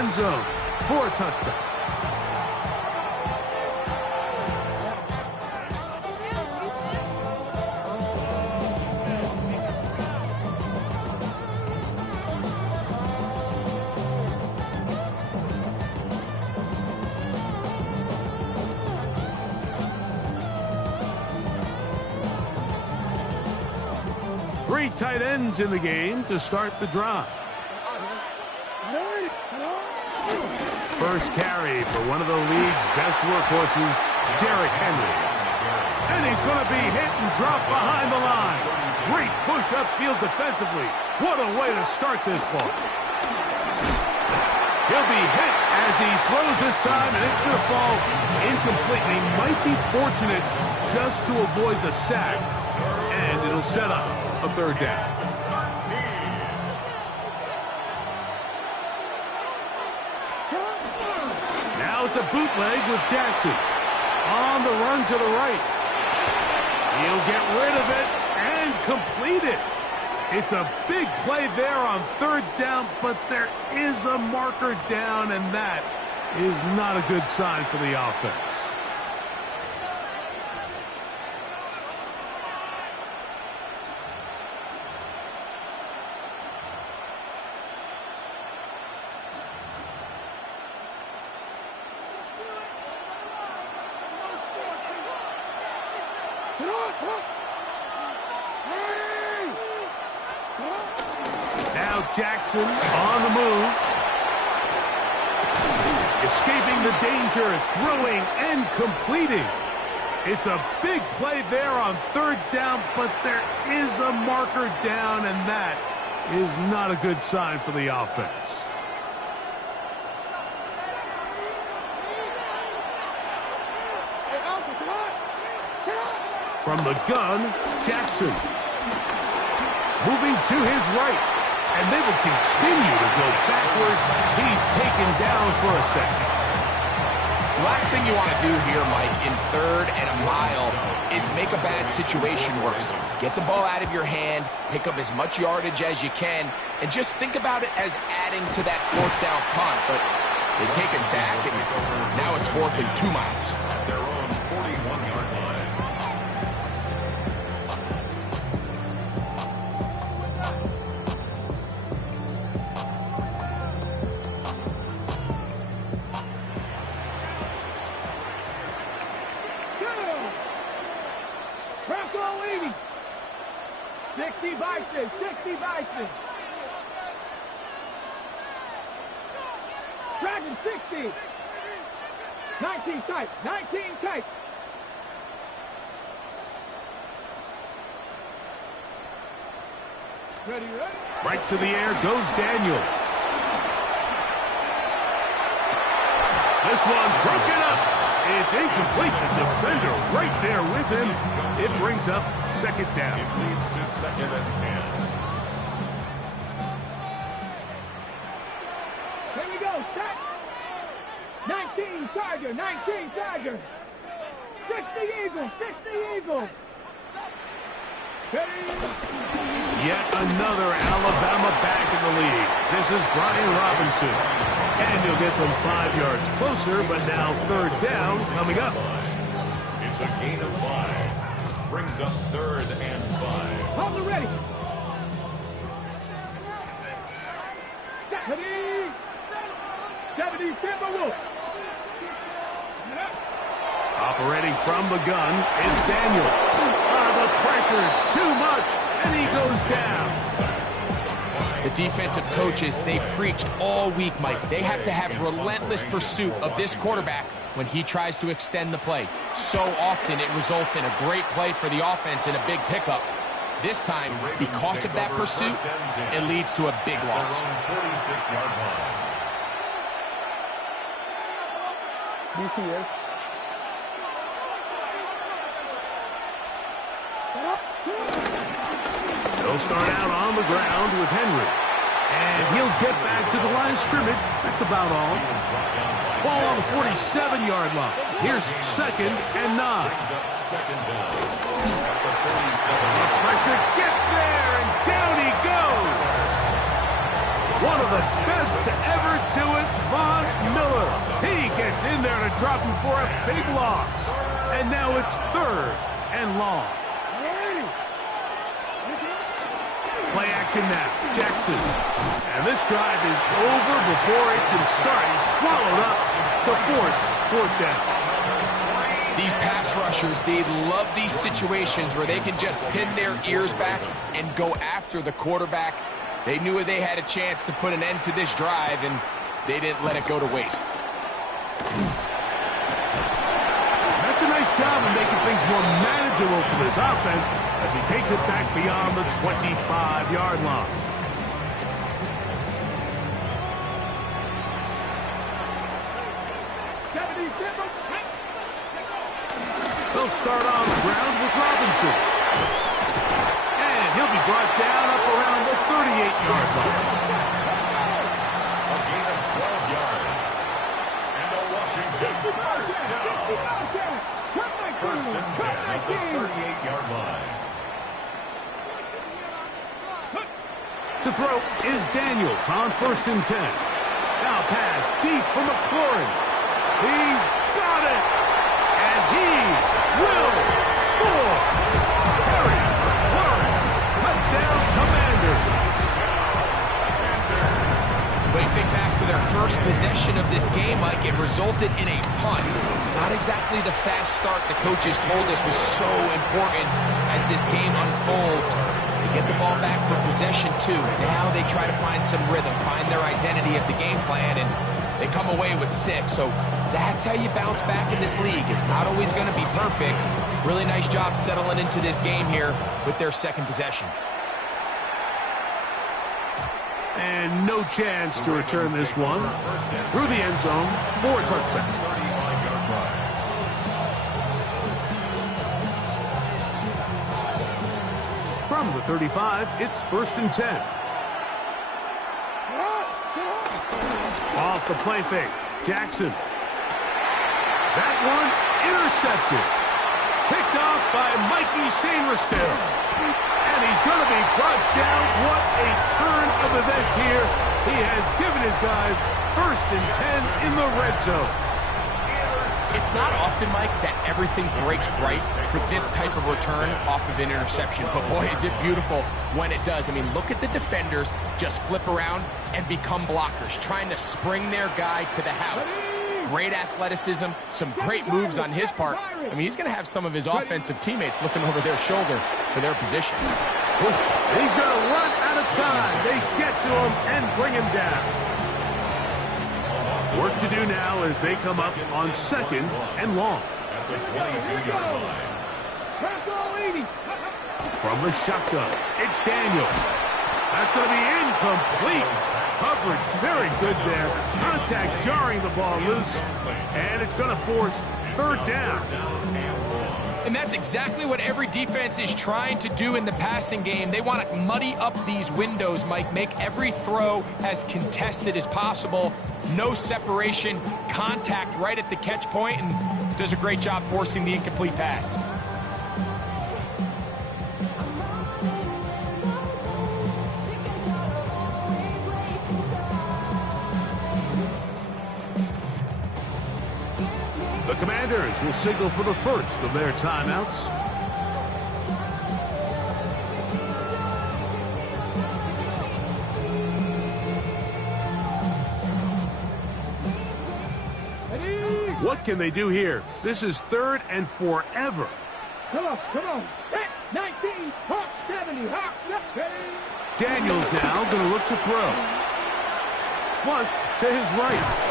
end zone for a touchdown. 3 tight ends in the game to start the drive. First carry for one of the league's best workhorses, Derrick Henry. And he's going to be hit and dropped behind the line. Great push upfield defensively. What a way to start this ball. He'll be hit as he throws this time, and it's going to fall incomplete. He might be fortunate just to avoid the sack, and it'll set up a 3rd down. Now it's a bootleg with Jackson. On the run to the right. He'll get rid of it and complete it. It's a big play there on 3rd down, but there is a marker down, and that is not a good sign for the offense. Now Jackson on the move. Escaping the danger, throwing and completing. It's a big play there on 3rd down, but there is a marker down, and that is not a good sign for the offense. From the gun, Jackson. Moving to his right, and they will continue to go backwards. He's taken down for a second. The last thing you want to do here, Mike, in 3rd and a mile is make a bad situation worse. Get the ball out of your hand, pick up as much yardage as you can, and just think about it as adding to that 4th down punt. But they take a sack, and now it's 4th and 2 miles. At their own 41-yard line. Bronco 80. 60 Bison, 60 Bison. Dragon 60. 19 tight, 19 tight. Ready, ready? Right to the air goes Daniels. This one broken up. It's incomplete. The defender right there with him. It brings up 2nd down. It leads to 2nd and 10. Here we go, set. 19 Tiger, 19 Tiger. 60 Eagle, 60 Eagle. Yet another Alabama back in the league. This is Brian Robinson. And he'll get them 5 yards closer, but now 3rd down coming up. It's a gain of 5. Brings up 3rd and 5. Hold it ready. 70 Timberwolves. Operating from the gun is Daniels. The pressure, too much, and he goes down. The defensive coaches, they preach all week, Mike. They have to have relentless pursuit of this quarterback when he tries to extend the play. So often it results in a great play for the offense and a big pickup. This time, because of that pursuit, it leads to a big loss. 46-yard line. They'll start out on the ground with Henry. And he'll get back to the line of scrimmage. That's about all. Ball on the 47-yard line. Here's 2nd and 9. The pressure gets there, and down he goes. One of the best to ever do it, Von Miller. He gets in there to drop him for a big loss. And now it's 3rd and long. Play action now, Jackson. And this drive is over before it can start. He's swallowed up to force 4th down. These pass rushers, they love these situations where they can just pin their ears back and go after the quarterback. They knew they had a chance to put an end to this drive, and they didn't let it go to waste. That's a nice job of making things more manageable for this offense as he takes it back beyond the 25-yard line. They'll start on the ground with Robinson. And he'll be brought down up around the 38-yard line. A gain of 12 yards. And a Washington first down. First and 10 at the 38-yard line. To throw is Daniels on first and 10. Now pass deep for McLaurin. He's got it. And he will score. Terry McLaurin. Touchdown, Commanders. But you think back to their first possession of this game, Mike, it resulted in a punt. Not exactly the fast start the coaches told us was so important as this game unfolds. They get the ball back for possession two. Now they try to find some rhythm, find their identity of the game plan, and they come away with 6. So that's how you bounce back in this league. It's not always going to be perfect. Really nice job settling into this game here with their second possession. And no chance to return this one through the end zone for a touchback. From the 35, it's first and 10. Off the play fake, Jackson. That one intercepted. Picked off by Mikey Sainristil. And he's going to be brought down. What a turn of events here. He has given his guys first and 10 in the red zone. It's not often, Mike, that everything breaks right for this type of return off of an interception. But boy, is it beautiful when it does. I mean, look at the defenders just flip around and become blockers, trying to spring their guy to the house. Great athleticism, some great moves on his part. I mean, he's going to have some of his offensive teammates looking over their shoulder for their position. He's going to run out of time. They get to him and bring him down. Work to do now as they come up on second and long. At the 22-yard line. From the shotgun, it's Daniels. That's going to be incomplete. Coverage very good there. Contact jarring the ball loose. And it's going to force third down. And that's exactly what every defense is trying to do in the passing game. They want to muddy up these windows, Mike, make every throw as contested as possible. No separation, contact right at the catch point, and does a great job forcing the incomplete pass. The Commanders will signal for the first of their timeouts. What can they do here? This is third and forever. Come on, come on. 19, Hawk 70, Hawk 70. Daniels now going to look to throw. Flush to his right.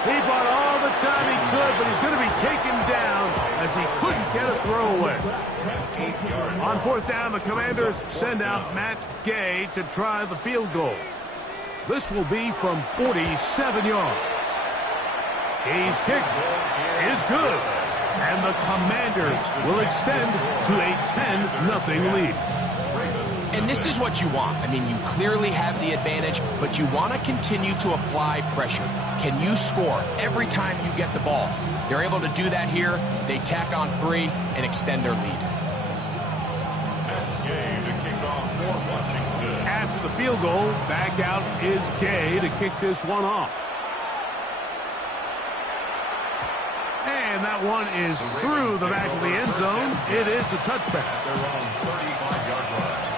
He bought all the time he could, but he's going to be taken down as he couldn't get a throwaway. On fourth down, the Commanders send out Matt Gay to try the field goal. This will be from 47 yards. Gay's kick is good, and the Commanders will extend to a 10-0 lead. And this is what you want. I mean, you clearly have the advantage, but you want to continue to apply pressure. Can you score every time you get the ball? They're able to do that here. They tack on 3 and extend their lead. Gay to kick off for Washington. After the field goal, back out is Gay to kick this one off. And that one is through the back of the end zone. It is a touchback. They're on 35-yard line.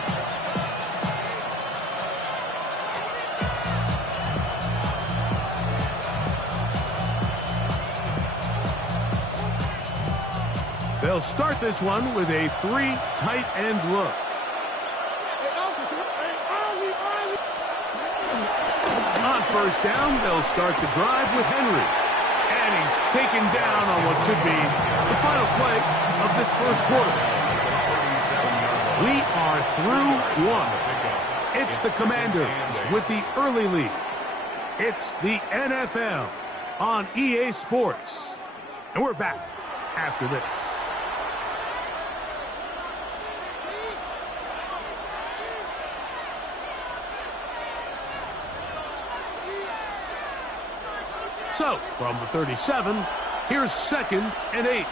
They'll start this one with a 3 tight end look. On first down, they'll start the drive with Henry. And he's taken down on what should be the final play of this first quarter. We are through one. It's the Commanders with the early lead. It's the NFL on EA Sports. And we're back after this. So, from the 37, here's 2nd and 8.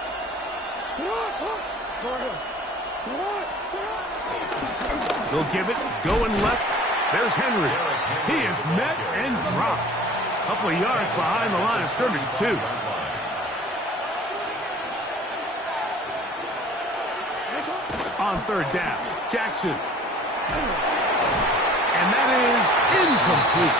They'll give it, going left. There's Henry. He is met and dropped. A couple of yards behind the line of scrimmage, too. On third down, Jackson. And that is incomplete.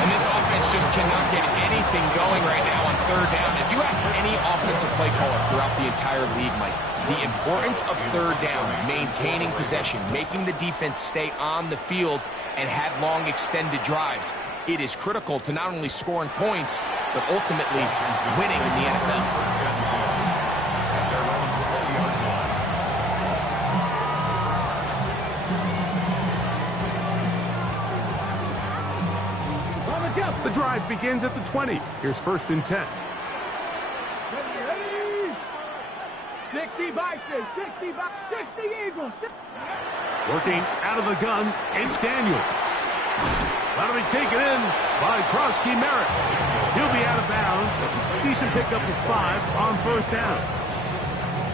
And this offense just cannot get anything going right now on third down. If you ask any offensive play caller throughout the entire league, Mike, the importance of third down, maintaining possession, making the defense stay on the field and have long extended drives, it is critical to not only scoring points, but ultimately winning in the NFL. The drive begins at the 20. Here's 1st and 10. 60 Vikings, 60 Eagles. Working out of the gun, it's Daniels. That'll be taken in by Krosky Merritt. He'll be out of bounds. Decent pickup of 5 on first down.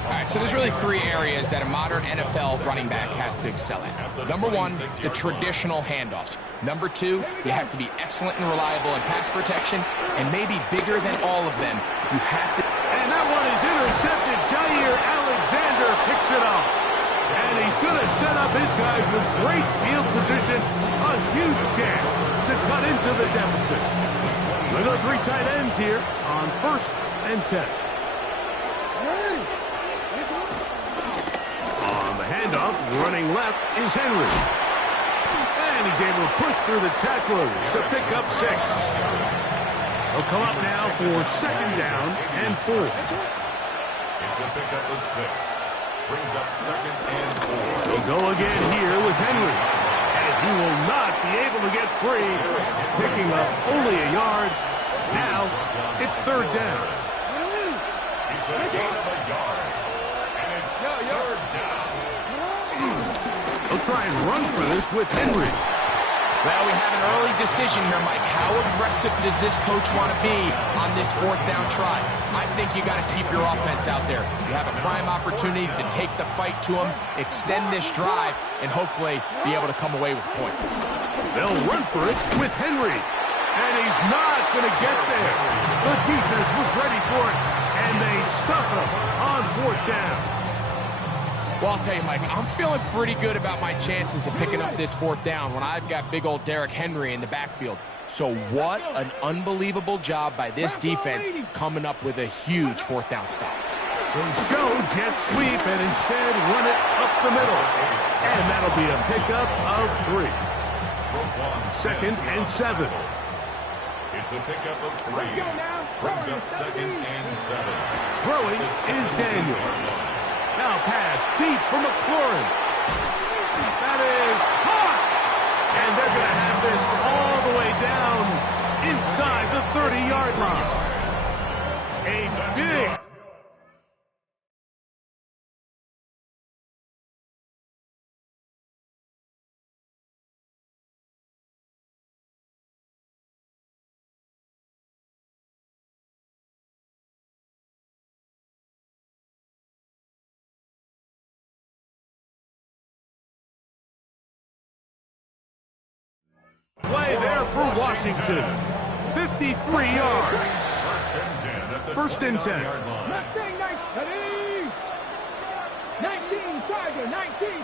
All right, so there's really 3 areas that a modern NFL running back has to excel at. Number 1, the traditional handoffs. Number 2, you have to be excellent and reliable in pass protection, and maybe bigger than all of them, you have to... And that one is intercepted. Jair Alexander picks it up. And he's going to set up his guys with great field position. A huge dance to cut into the deficit. Look at the 3 tight ends here on 1st and 10. Handoff, running left, is Henry. And he's able to push through the tacklers to pick up 6. He'll come up now for 2nd down and 4. It's a pickup of 6. Brings up 2nd and 4. He'll go again here with Henry. And he will not be able to get free. Picking up only a yard. Now, it's 3rd down. It's a gain of a yard. And it's 3rd down. They'll try and run for this with Henry. Well, we have an early decision here, Mike. How aggressive does this coach want to be on this 4th down try? I think you got to keep your offense out there. You have a prime opportunity to take the fight to him, extend this drive, and hopefully be able to come away with points. They'll run for it with Henry. And he's not going to get there. The defense was ready for it, and they stuff him on 4th down. Well, I'll tell you, Mike, I'm feeling pretty good about my chances of picking up this 4th down when I've got big old Derrick Henry in the backfield. So what an unbelievable job by this defense coming up with a huge 4th down stop. They show jet sweep and instead run it up the middle. And that'll be a pickup of 3. 2nd and 7. It's a pickup of 3. Brings up 2nd and 7. Throwing is Daniels. Now pass deep for McLaurin. That is caught. And they're going to have this all the way down inside the 30-yard line. A big... Play there for Washington. 53 yards. 1st and 10. 19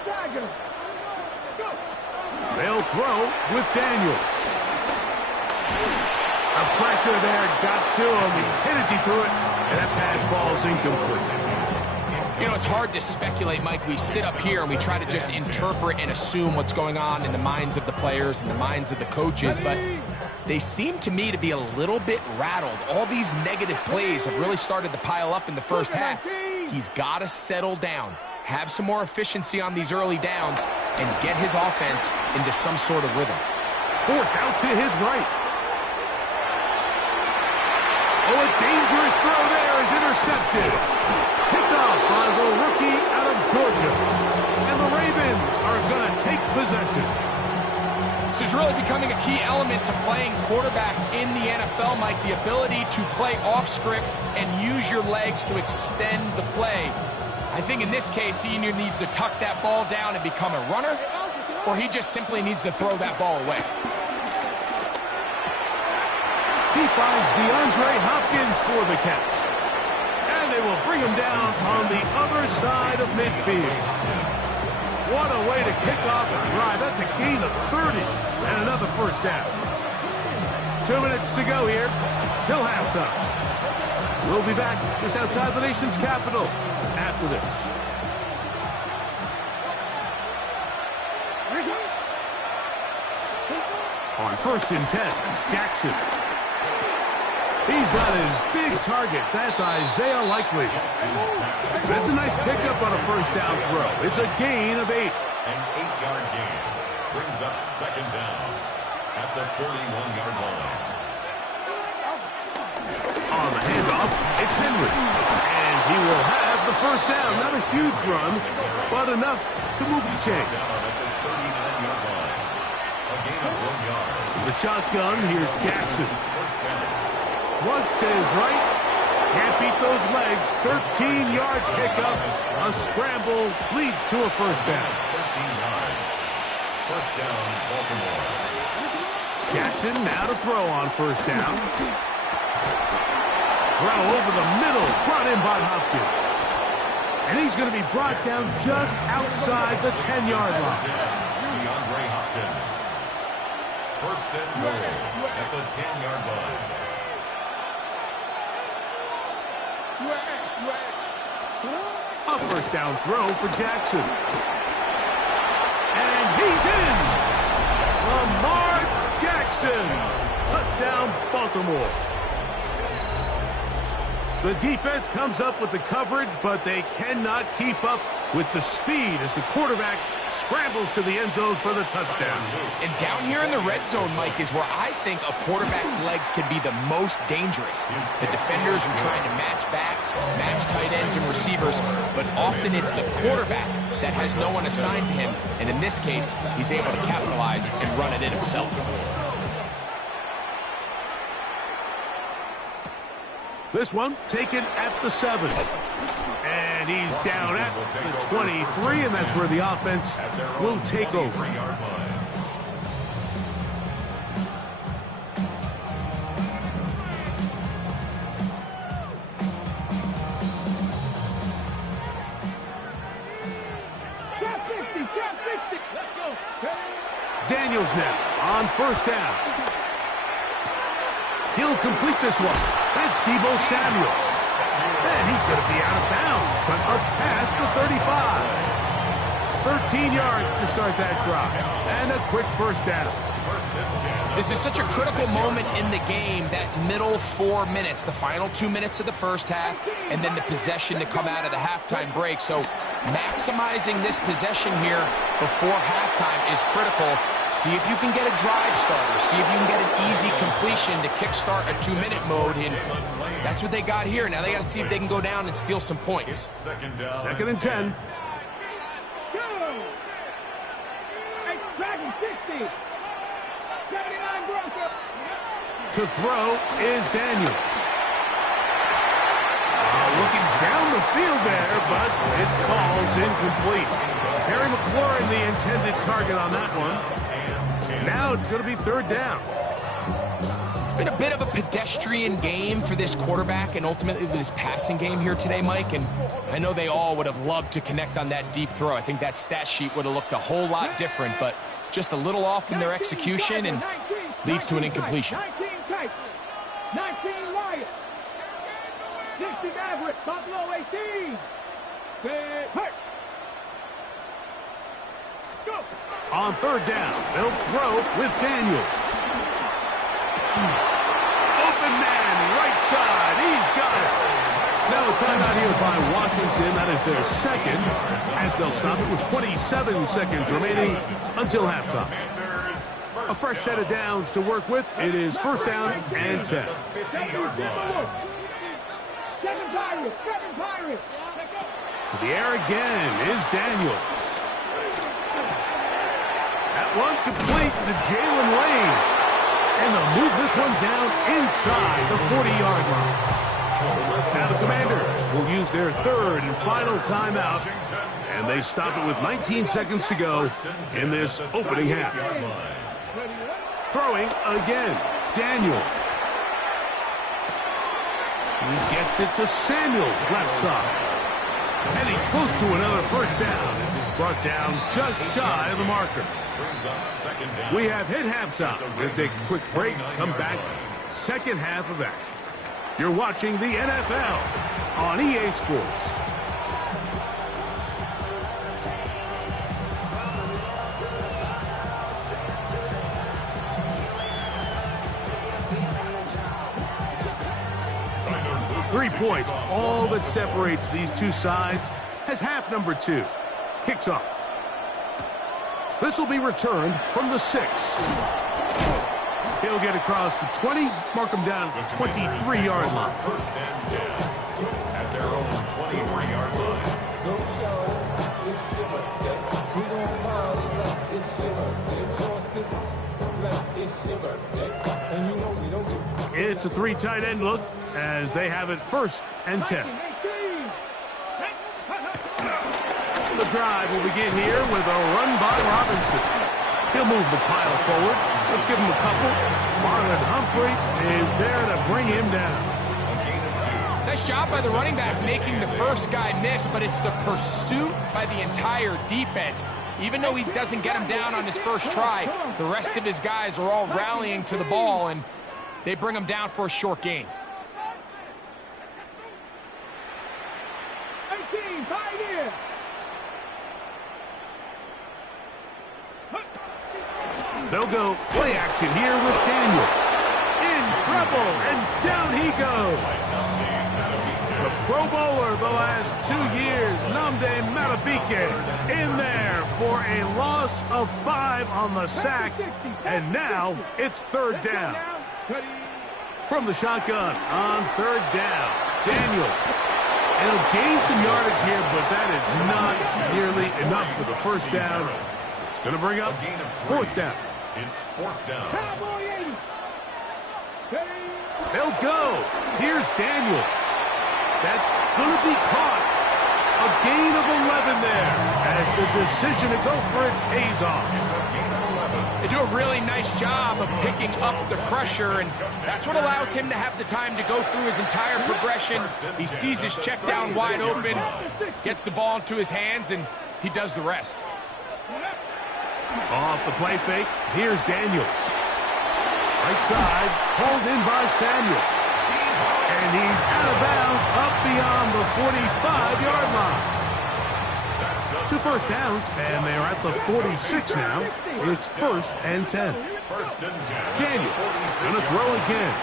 Tiger. Go. They'll throw with Daniels. A pressure there got to him. He's hit as he threw it, and that pass ball's incomplete. You know, it's hard to speculate, Mike. We sit up here and we try to just interpret and assume what's going on in the minds of the players and the minds of the coaches, but they seem to me to be a little bit rattled. All these negative plays have really started to pile up in the first half. He's got to settle down, have some more efficiency on these early downs, and get his offense into some sort of rhythm. Forced out to his right. Oh, a dangerous throw there is intercepted. Picked off by the rookie out of Georgia. And the Ravens are going to take possession. This is really becoming a key element to playing quarterback in the NFL, Mike, the ability to play off script and use your legs to extend the play. I think in this case, he either needs to tuck that ball down and become a runner, or he just simply needs to throw that ball away. He finds DeAndre Hopkins for the catch. And they will bring him down on the other side of midfield. What a way to kick off a drive. That's a gain of 30 and another first down. 2 minutes to go here till halftime. We'll be back just outside the nation's capital after this. On 1st and 10, Jackson. He's got his big target. That's Isaiah Likely. That's a nice pickup on a first down throw. It's a gain of 8. An 8-yard gain brings up 2nd down at the 41-yard line. On the handoff, it's Henry. And he will have the first down. Not a huge run, but enough to move the chains. The shotgun, here's Jackson. Flush to his right. Can't beat those legs. 13-yard pickup. A scramble leads to a first down. 13 yards. First down, Baltimore. Jackson now to throw on first down. Throw over the middle, brought in by Hopkins. And he's going to be brought down just outside the 10-yard line. DeAndre Hopkins. First and goal at the 10-yard line. A first down throw for Jackson. And he's in! Lamar Jackson! Touchdown, Baltimore. The defense comes up with the coverage, but they cannot keep up with the speed as the quarterback scrambles to the end zone for the touchdown. And down here in the red zone, Mike, is where I think a quarterback's legs can be the most dangerous. The defenders are trying to match backs, match tight ends and receivers, but often it's the quarterback that has no one assigned to him, and in this case, he's able to capitalize and run it in himself. This one taken at the 7. And he's down at the 23, and that's where the offense will take over. Daniels now on first down. He'll complete this one. That's Deebo Samuel. And he's going to be out of bounds, but up past the 35. 13 yards to start that drive. And a quick first down. This is such a critical moment in the game, that middle 4 minutes, the final 2 minutes of the first half, and then the possession to come out of the halftime break. So maximizing this possession here before halftime is critical. See if you can get a drive starter. See if you can get an easy completion to kickstart a 2-minute mode. And that's what they got here. Now they got to see if they can go down and steal some points. Second and 10. To throw is Daniels. Looking down the field there, but it falls incomplete. Terry McLaurin, the intended target on that one. Now it's going to be third down. It's been a bit of a pedestrian game for this quarterback and ultimately this passing game here today, Mike. And I know they all would have loved to connect on that deep throw. I think that stat sheet would have looked a whole lot different, but just a little off in their execution and leads to an incompletion. 19 Lions. 60 Maverick, Buffalo 18. On third down, they'll throw with Daniels. Open man, right side. He's got it. Now a timeout here by Washington. That is their second, as they'll stop it with 27 seconds remaining until halftime. A fresh set of downs to work with. It is first down and 10. Seven Pirates. To the air again is Daniels. That one complete to Jalen Lane. And they'll move this one down inside the 40-yard line. Now the Commanders will use their third and final timeout. And they stop it with 19 seconds to go in this opening half. Throwing again, Daniel. He gets it to Samuel, left side. And he's close to another first down as he's brought down just shy of the marker. We have hit halftime. We'll take a quick break, come back, second half of action. You're watching the NFL on EA Sports. Three points, all that separates these two sides, as half number 2 kicks off. This will be returned from the 6. He'll get across the 20, mark him down at the 23-yard line. First and 10 at their own 23-yard line. It's a 3 tight end look as they have it first and 10. The drive will begin here with a run by Robinson. He'll move the pile forward. Let's give him a couple. Marlon Humphrey is there to bring him down. Nice job by the running back making the first guy miss, but it's the pursuit by the entire defense. Even though he doesn't get him down on his first try, the rest of his guys are all rallying to the ball, and they bring him down for a short gain. 18, 5 years. They'll go play action here with Daniel. In trouble, and down he goes. The Pro Bowler the last 2 years, Nnamdi Madubuike, in there for a loss of 5 on the sack. And now it's third down. From the shotgun on third down, Daniel. And he'll gain some yardage here, but that is not nearly enough for the first down. It's going to bring up fourth down. It's fourth down. They'll go. Here's Daniels. That's going to be caught. A gain of 11 there as the decision to go for it pays off. They do a really nice job of picking up the pressure, and that's what allows him to have the time to go through his entire progression. He sees his check down wide open, gets the ball into his hands, and he does the rest. Off the play fake, here's Daniels. Right side, pulled in by Samuel. And he's out of bounds up beyond the 45-yard line. 2 first downs, and they're at the 46 now. It's first and 10. First and 10. Daniels gonna throw again.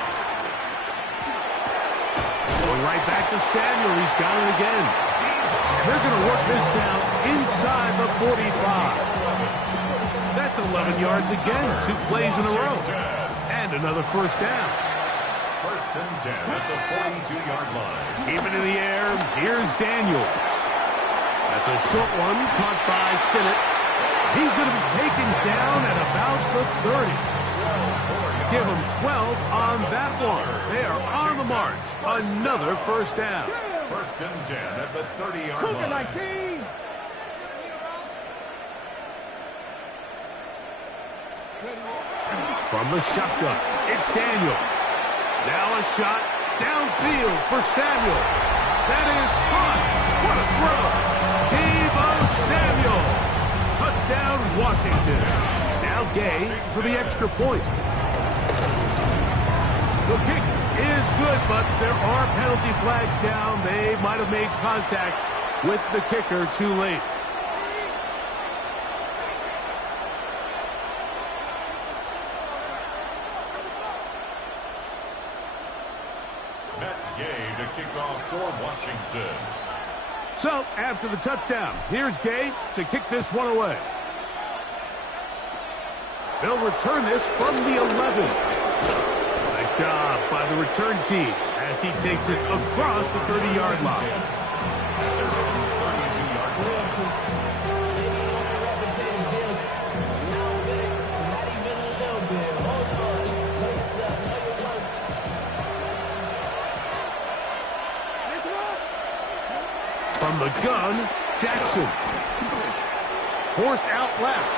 Going right back to Samuel. He's got it again. And they're gonna work this down inside the 45. That's 11 yards again, 2 plays in a row. And another first down. First and 10 at the 42-yard line. Even in the air, here's Daniels. That's a short one, caught by Sinnott. He's going to be taken down at about the 30. Give him 12 on that one. They are on the march. Another first down. First and 10 at the 30-yard line. From the shotgun, it's Daniel. Now a shot downfield for Samuel. That is caught. What a throw. Devo Samuel. Touchdown, Washington. Now Gay for the extra point. The kick is good, but there are penalty flags down. They might have made contact. with the kicker too late. Matt Gay to kick off for Washington. So, after the touchdown, here's Gay to kick this one away. They'll return this from the 11. Nice job by the return team as he takes it across the 30-yard line. From the gun, Jackson. Forced out left.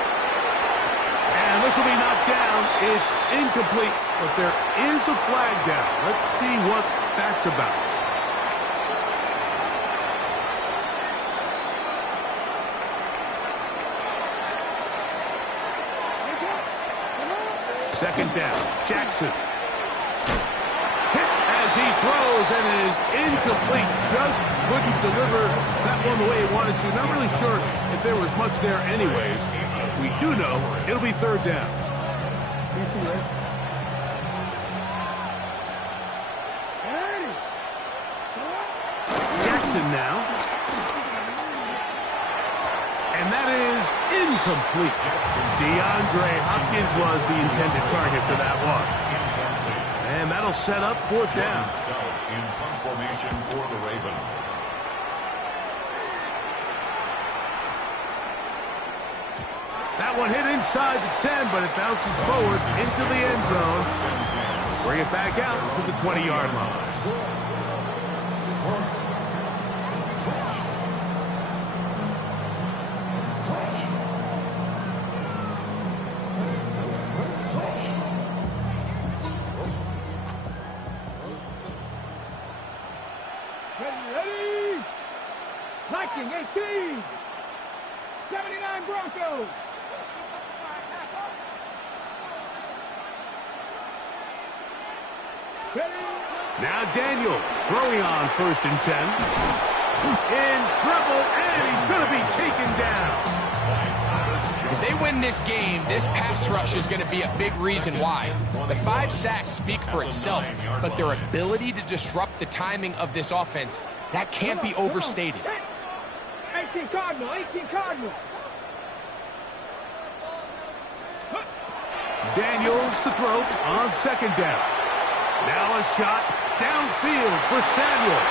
And this will be knocked down. It's incomplete, but there is a flag down. Let's see what that's about. Second down, Jackson. Hit as he throws, and it is incomplete. Just couldn't deliver that one the way he wanted to. Not really sure if there was much there anyways. We do know it'll be third down. Jackson now. And that is incomplete. DeAndre Hopkins was the intended target for that one. And that'll set up fourth down. In punt formation for the Ravens. That one hit inside the 10, but it bounces forward into the end zone. Bring it back out to the 20-yard line. Ready? Liking 18. 79 Broncos. Now Daniels throwing on 1st and 10. In trouble, and he's going to be taken down. If they win this game, this pass rush is going to be a big reason why. The 5 sacks speak for itself, but their ability to disrupt the timing of this offense, that can't be overstated. 18 Cardinal, 18 Cardinal. Daniels to throw on 2nd down. Now a shot downfield for Samuel.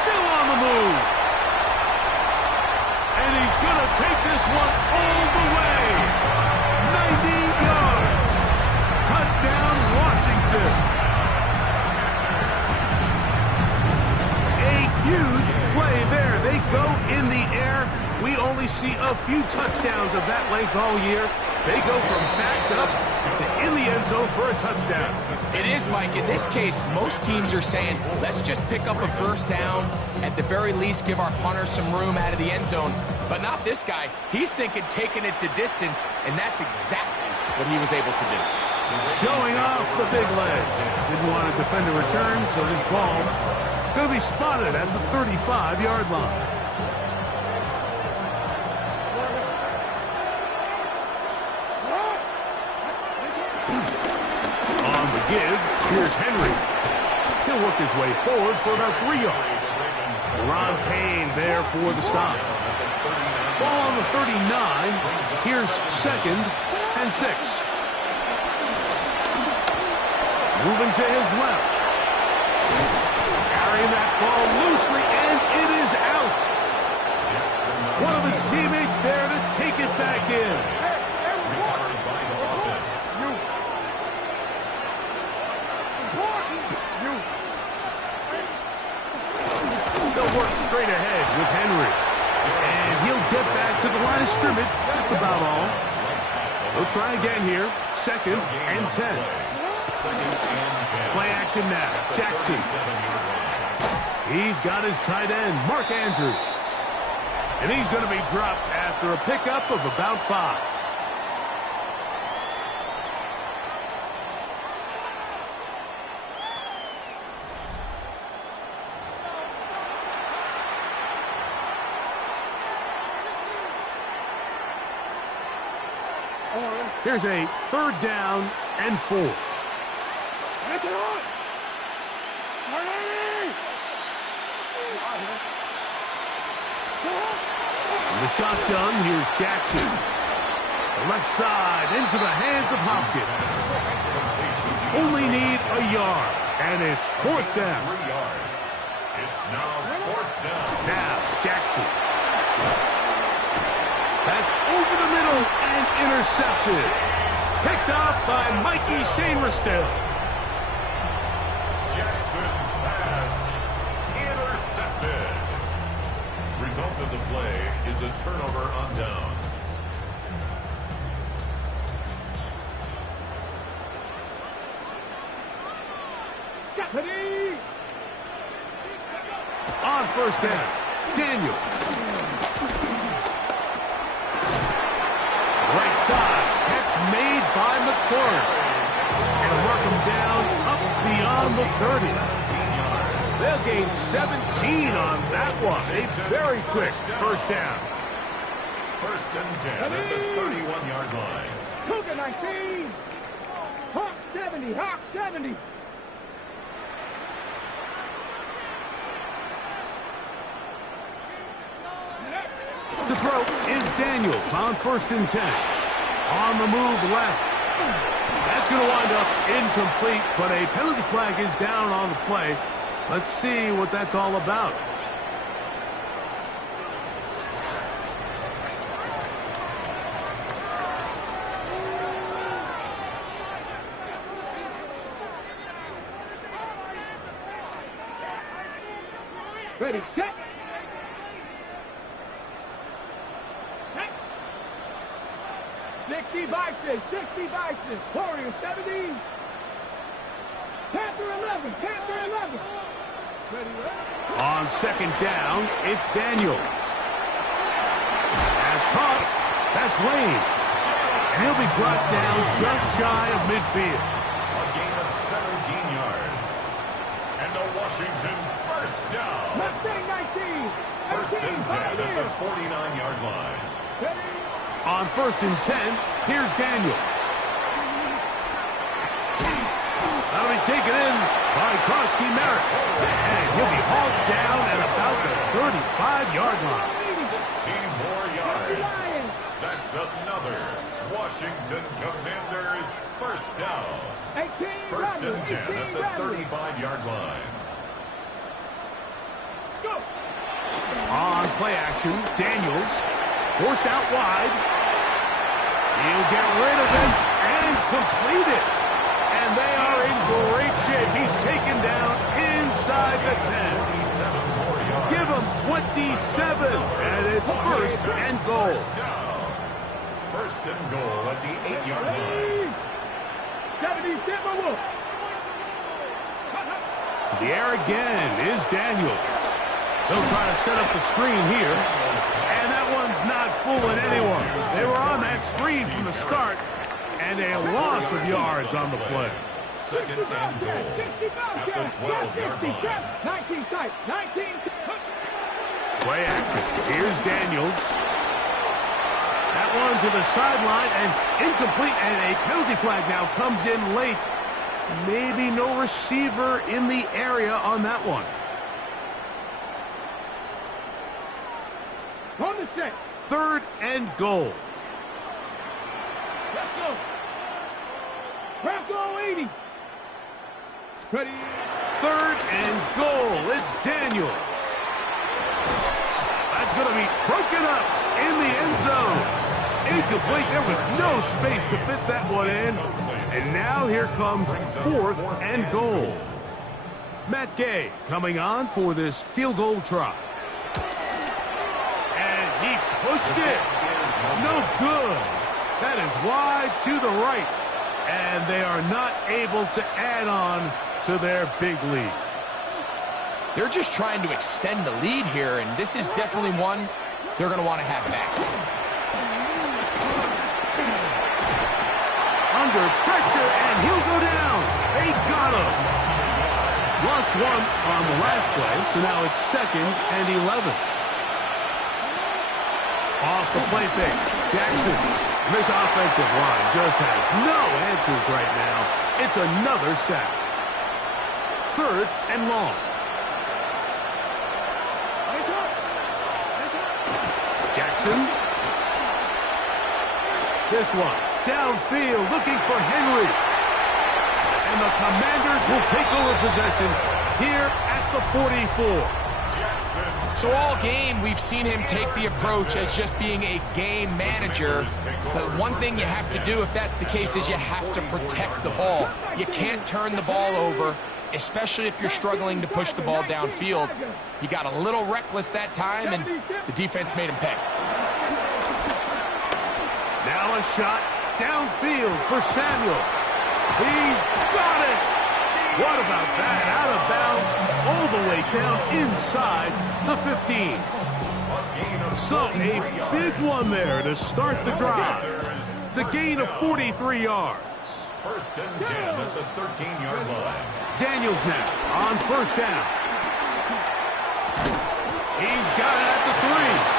Still on the move. And he's going to take this one all the way. 90 yards. Touchdown, Washington. A huge play there. They go in the air. We only see a few touchdowns of that length all year. They go from backed up to in the end zone for a touchdown. It is, Mike. In this case, most teams are saying, let's just pick up a first down. At the very least, give our punter some room out of the end zone. But not this guy. He's thinking taking it to distance, and that's exactly what he was able to do. Showing off the big legs. Didn't want to defend a return, so this ball going to be spotted at the 35-yard line. Give. Here's Henry. He'll work his way forward for about 3 yards. Ron Payne there for the stop. Ball on the 39. Here's 2nd and 6. Moving to his left. Carrying that ball loosely, and it is out. One of his teammates there to take it back in. They'll work straight ahead with Henry. And he'll get back to the line of scrimmage. That's about all. They'll try again here. 2nd and 10. Play action now. Jackson. He's got his tight end, Mark Andrews. And he's going to be dropped after a pickup of about 5. Here's a 3rd down and 4. That's it on. From the shotgun, here's Jackson. The left side into the hands of Hopkins. Only need a yard, and it's 4th down. 3 yards. It's now 4th down. Now, Jackson. That's over the middle and intercepted. Picked off by Mikey Sainristil. Jackson's pass intercepted. Result of the play is a turnover on downs. On 1st down, Daniel. Right side, catch made by McCord. And work him down up beyond the 30. They'll gain 17 on that one. A very quick 1st down. 1st and 10 at the 31-yard line. Cougar 19. Hawk 70. Hawk 70. To throw is Daniels on 1st and 10. On the move left. That's going to wind up incomplete, but a penalty flag is down on the play. Let's see what that's all about. Ready, set. 60 vices, 60 vices. Warrior 70. Panther 11, Panther 11. Ready, ready. On 2nd down, it's Daniels. Pass caught. That's Lane. And he'll be brought down just shy of midfield. A gain of 17 yards. And a Washington 1st down. Mustang 19. 1st and 10 at the 49-yard line. Ready. On 1st and 10, here's Daniels. That'll be taken in by Krosky Merritt. And he'll be hauled down at about the 35-yard line. 16 more yards. That's another Washington Commanders 1st down. 1st and 10 at the 35-yard line. Let's go. On play action, Daniels forced out wide. He'll get rid of it and complete it. And they are in great shape. He's taken down inside the 10. 27 more yards. Give him 27, and it's 1st and goal. 1st and goal at the 8-yard line. 70 Timberwolves. To the air again is Daniels. They'll try to set up the screen here. And that one's not fooling anyone. They were on that screen from the start. And a loss of yards on the play. 2nd and goal at the 12-yard line. 19 tight, 19. Play action. Here's Daniels. That one to the sideline and incomplete. And a penalty flag now comes in late. Maybe no receiver in the area on that one. On the set. 3rd and goal. Let's go. Bronco 80. Ready. 3rd and goal. It's Daniels. That's going to be broken up in the end zone. Incomplete. There was no space to fit that one in. And now here comes 4th and goal. Matt Gay coming on for this field goal try. And he pushed it. No good. That is wide to the right. And they are not able to add on to their big lead. They're just trying to extend the lead here, and this is definitely one they're going to want to have back. Under pressure, and he'll go down. They got him. Lost once on the last play, so now it's 2nd and 11. Off the play fake. Jackson This offensive line just has no answers right now. It's another sack. 3rd and long. Jackson. This one downfield looking for Henry. And the Commanders will take over possession here at the 44. So all game, we've seen him take the approach as just being a game manager. But one thing you have to do if that's the case is you have to protect the ball. You can't turn the ball over, especially if you're struggling to push the ball downfield. He got a little reckless that time, and the defense made him pay. Now a shot downfield for Samuel. He's got it! What about that? Out of bounds, all the way down inside the 15. So a big one there to start the drive. It's a gain of 43 yards. 1st and 10 at the 13-yard line. Daniels now on 1st down. He's got it at the 3.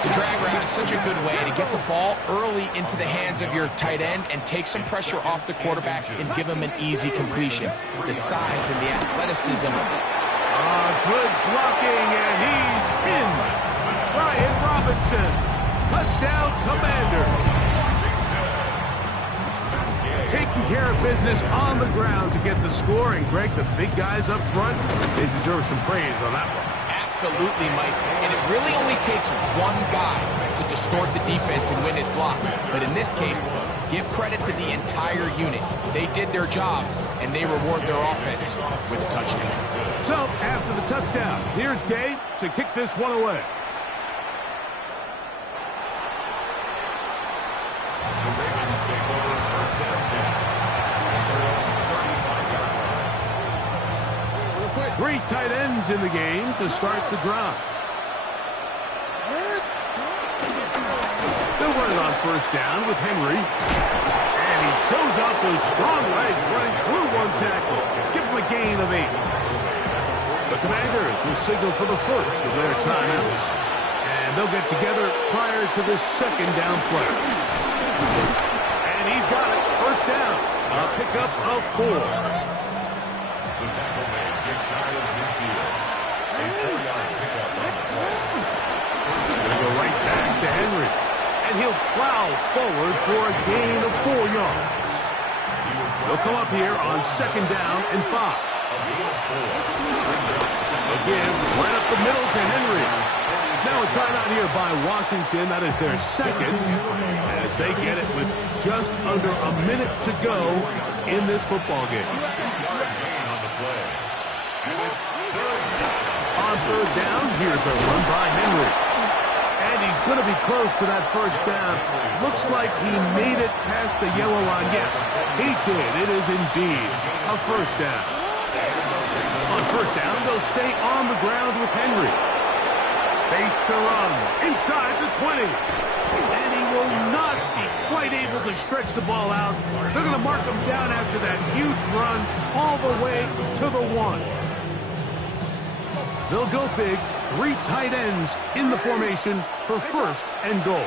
The drag route is such a good way to get the ball early into the hands of your tight end and take some pressure off the quarterback and give him an easy completion. The size and the athleticism. Good blocking, and he's in. Brian Robinson. Touchdown, Commanders. Taking care of business on the ground to get the score. And, Greg, the big guys up front, they deserve some praise on that one. Absolutely, Mike. And it really only takes one guy to distort the defense and win his block. But in this case, give credit to the entire unit. They did their job, and they reward their offense with a touchdown. So, after the touchdown, here's Gabe to kick this one away. The Ravens take over 1st and 10. 3 tight ends in the game to start the drive. They'll run it on 1st down with Henry. And he shows off those strong legs running through one tackle. Give him a gain of 8. The Commanders will signal for the first of their timeouts. And they'll get together prior to this 2nd down play. And he's got it. 1st down. A pickup of 4. The tackle made just shy of midfield. A 4-yard pickup on the play. They'll go right back to Henry. And he'll plow forward for a gain of 4 yards. They'll come up here on 2nd down and 5. Again, right up the middle to Henry. Now a timeout here by Washington. That is their 2nd. As they get it with just under a minute to go in this football game. On 3rd down, here's a run by Henry. And he's going to be close to that 1st down. Looks like he made it past the yellow line. Yes, he did. It is indeed a 1st down. On 1st down, they'll stay on the ground with Henry. Space to run inside the 20. And he will not be quite able to stretch the ball out. They're going to mark him down after that huge run all the way to the 1. They'll go big. 3 tight ends in the formation for 1st and goal.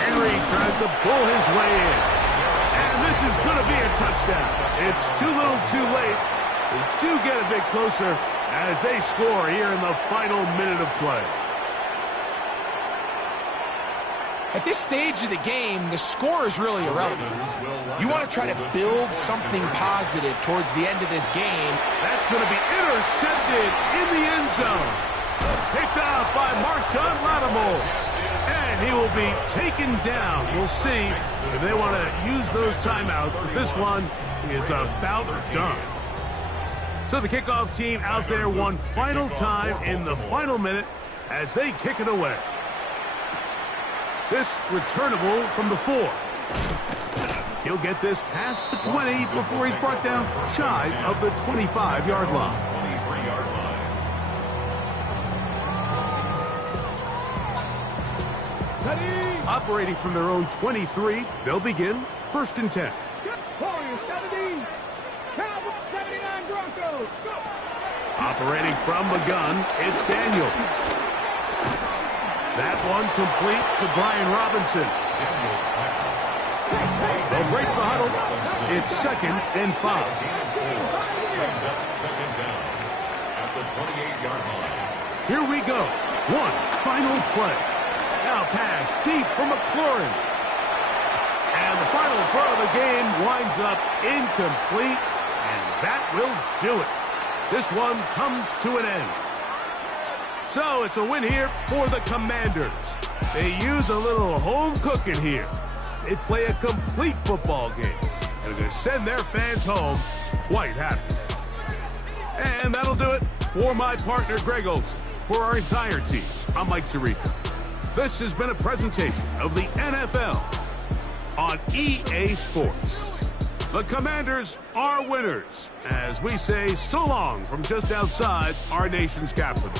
Henry tries to pull his way in. And this is going to be a touchdown. It's too little too late. They do get a bit closer as they score here in the final minute of play. At this stage of the game, the score is really irrelevant. You want to try to build something positive towards the end of this game. That's going to be intercepted in the end zone. Picked off by Marshawn Lattimore. And he will be taken down. We'll see if they want to use those timeouts. But this one is about done. So the kickoff team out there one final time in the final minute as they kick it away. This returnable from the 4. He'll get this past the 20 before he's brought down shy of the 25-yard line. 23-yard line. Operating from their own 23, they'll begin 1st and 10. Warriors 17. Cowboys 79. Broncos. Go. Operating from the gun, it's Daniels. That one complete to Brian Robinson. They'll break the huddle. It's 2nd and 5. Brings up 2nd down at the 28-yard line. Here we go. One final play. Now pass deep for McLaurin. And the final throw of the game winds up incomplete, and that will do it. This one comes to an end. So it's a win here for the Commanders. They use a little home cooking here. They play a complete football game, and they're going to send their fans home quite happy. And that'll do it for my partner, Greg Olson. For our entire team, I'm Mike Tirico. This has been a presentation of the NFL on EA Sports. The Commanders are winners, as we say so long from just outside our nation's capital.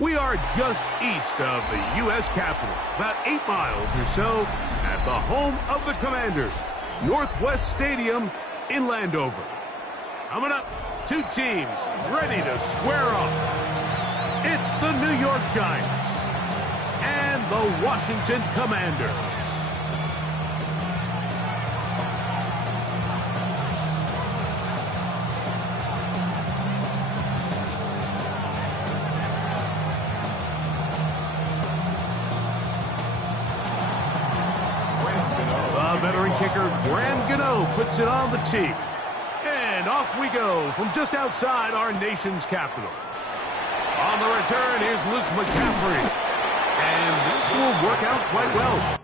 We are just east of the U.S. Capitol, about 8 miles or so, at the home of the Commanders, Northwest Stadium in Landover. Coming up, 2 teams ready to square off. It's the New York Giants and the Washington Commanders. Veteran kicker Graham Gano puts it on the tee. And off we go from just outside our nation's capital. On the return, here's Luke McCaffrey. And this will work out quite well.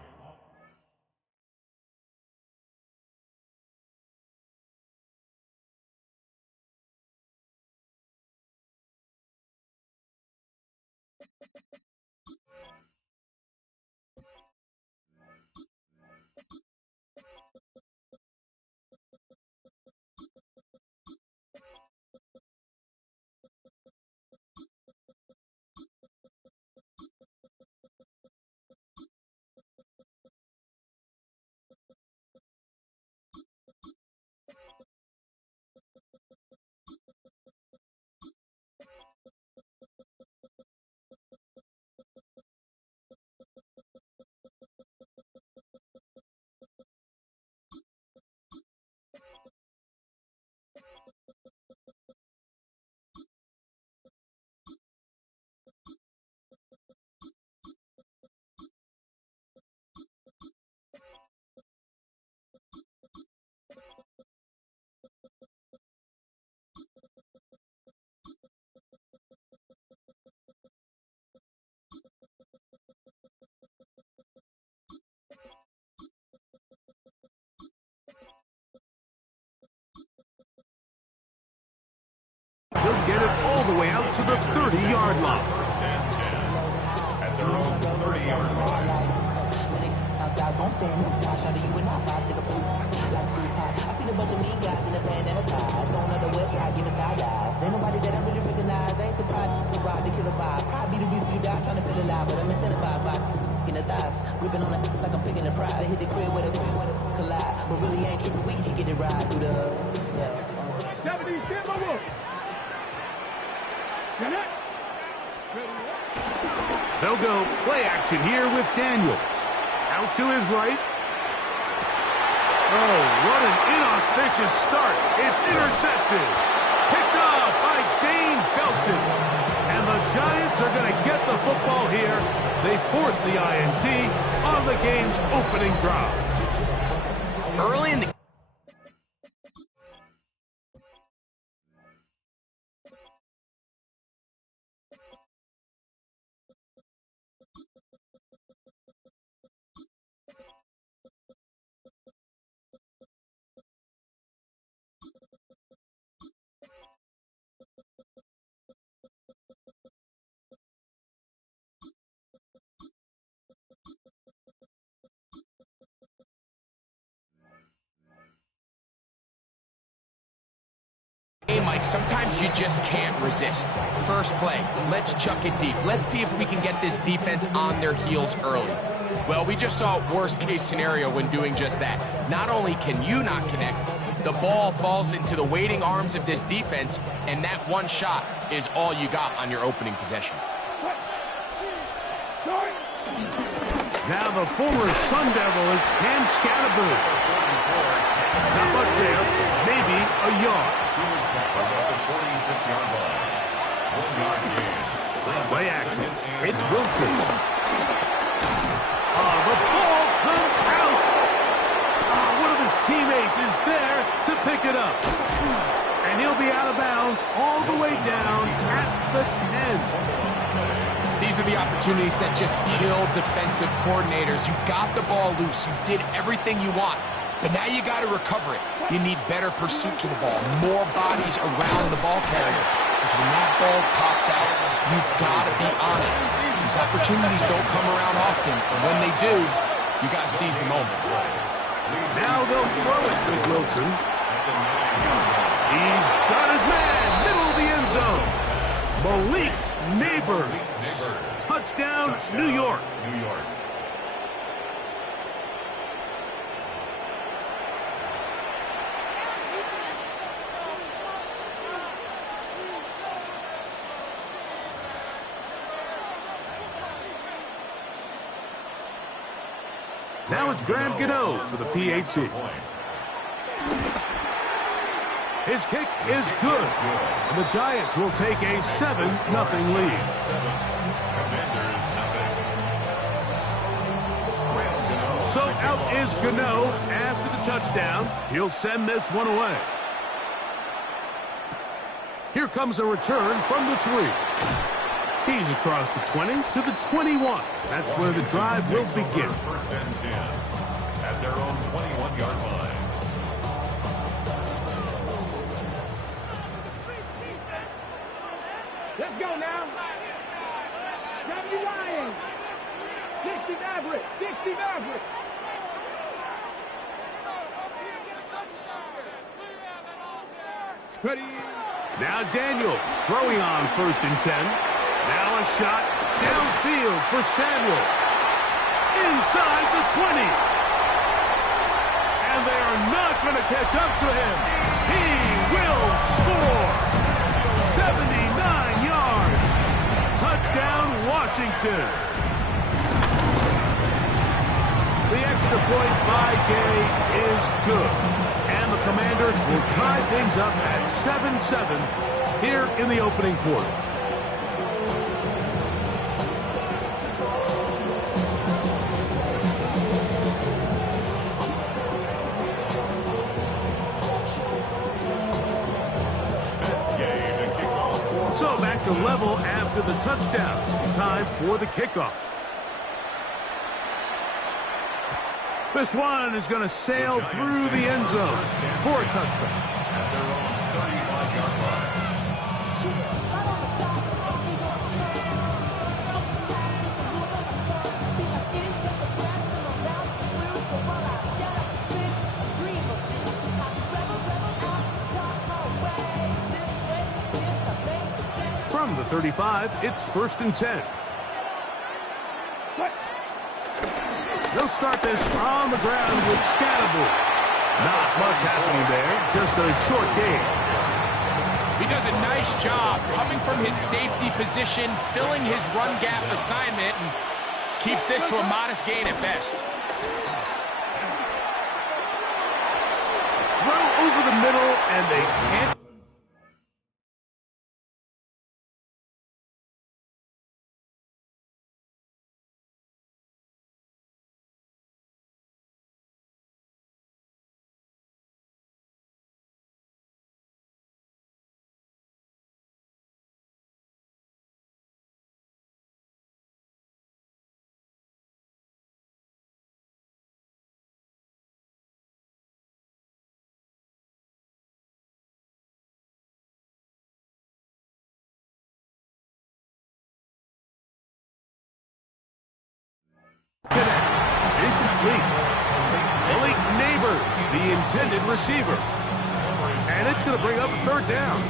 Homestead, this side, shout you and I vibe to the food. Like Tupac, I seen a bunch of mean guys in the bandana tie. Going on the west side, giving side eyes. Ain't nobody that I really recognize. I ain't surprised to ride the killer vibe. Probably the reason you die trying to feel alive, but I'm incentivized by in the thighs, gripping on it like I'm picking a prize. Hit the crib with a collide, but really ain't tripping. We can get it right through the 70s, get my wolf. They'll go play action here with Daniels. Out to his right. Oh, what an inauspicious start. It's intercepted. Picked off by Dane Belton. And the Giants are going to get the football here. They force the INT on the game's opening drive. Early in the Hey, Mike, sometimes you just can't resist. First play, let's chuck it deep. Let's see if we can get this defense on their heels early. Well, we just saw worst-case scenario when doing just that. Not only can you not connect, the ball falls into the waiting arms of this defense, and that one shot is all you got on your opening possession. Now the former Sun Devil, it's Cam Scatterboo. Not much there, maybe a yard. About the 46-yard line. 1 yard gain. Play action. It's Wilson. The ball comes out. One of his teammates is there to pick it up. And he'll be out of bounds all the way down at the 10. These are the opportunities that just kill defensive coordinators. You got the ball loose. You did everything you want. But now you got to recover it. You need better pursuit to the ball, more bodies around the ball carrier. Because when that ball pops out, you've got to be on it. These opportunities don't come around often, and when they do, you got to seize the moment. Now they'll throw it with Wilson. He's got his man, middle of the end zone. Malik Neighbors. Touchdown, New York. Now it's Graham Gano for the PAT. His kick is good, and the Giants will take a 7-0 lead. So out is Gano after the touchdown. He'll send this one away. Here comes a return from the 3. He's across the 20 to the 21. That's where the drive will begin. First and 10 at their own 21-yard line. Let's go now. W Lions. 60 Maverick. 60 Maverick. Ready. Now Daniels throwing on 1st and 10. Now a shot downfield for Samuel. Inside the 20. And they are not going to catch up to him. He will score. 79 yards. Touchdown, Washington. The extra point by Gay is good. And the Commanders will tie things up at 7-7 here in the opening quarter. So back to level after the touchdown. Time for the kickoff. This one is going to sail through the end zone for a touchdown. At their own 35-yard line. 35. It's 1st and 10. They'll start this on the ground with Scatterbull. Not much happening there, just a short game. He does a nice job coming from his safety position, filling his run gap assignment, and keeps this to a modest gain at best. Throw over the middle, and they can't. Incomplete. Malik Neighbors, the intended receiver. And it's going to bring up a 3rd down.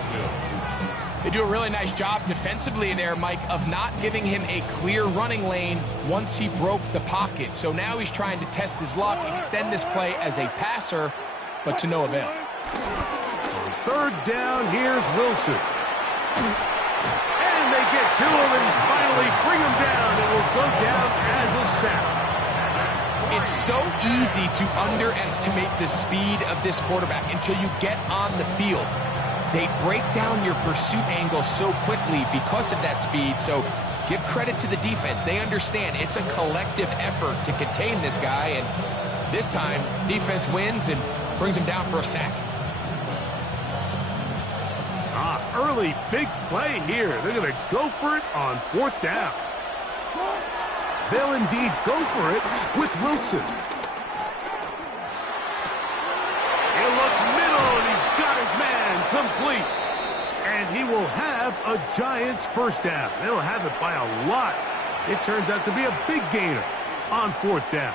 They do a really nice job defensively there, Mike, of not giving him a clear running lane once he broke the pocket. So now he's trying to test his luck, extend this play as a passer, but to no avail. 3rd down, here's Wilson. And they get to him and finally bring him down. It will go down as a sack. It's so easy to underestimate the speed of this quarterback until you get on the field. They break down your pursuit angle so quickly because of that speed, so give credit to the defense. They understand it's a collective effort to contain this guy, and this time, defense wins and brings him down for a sack. Early big play here. They're going to go for it on 4th down. They'll indeed go for it with Wilson. He'll look middle, and he's got his man complete. And he will have a Giants 1st down. They'll have it by a lot. It turns out to be a big gainer on 4th down.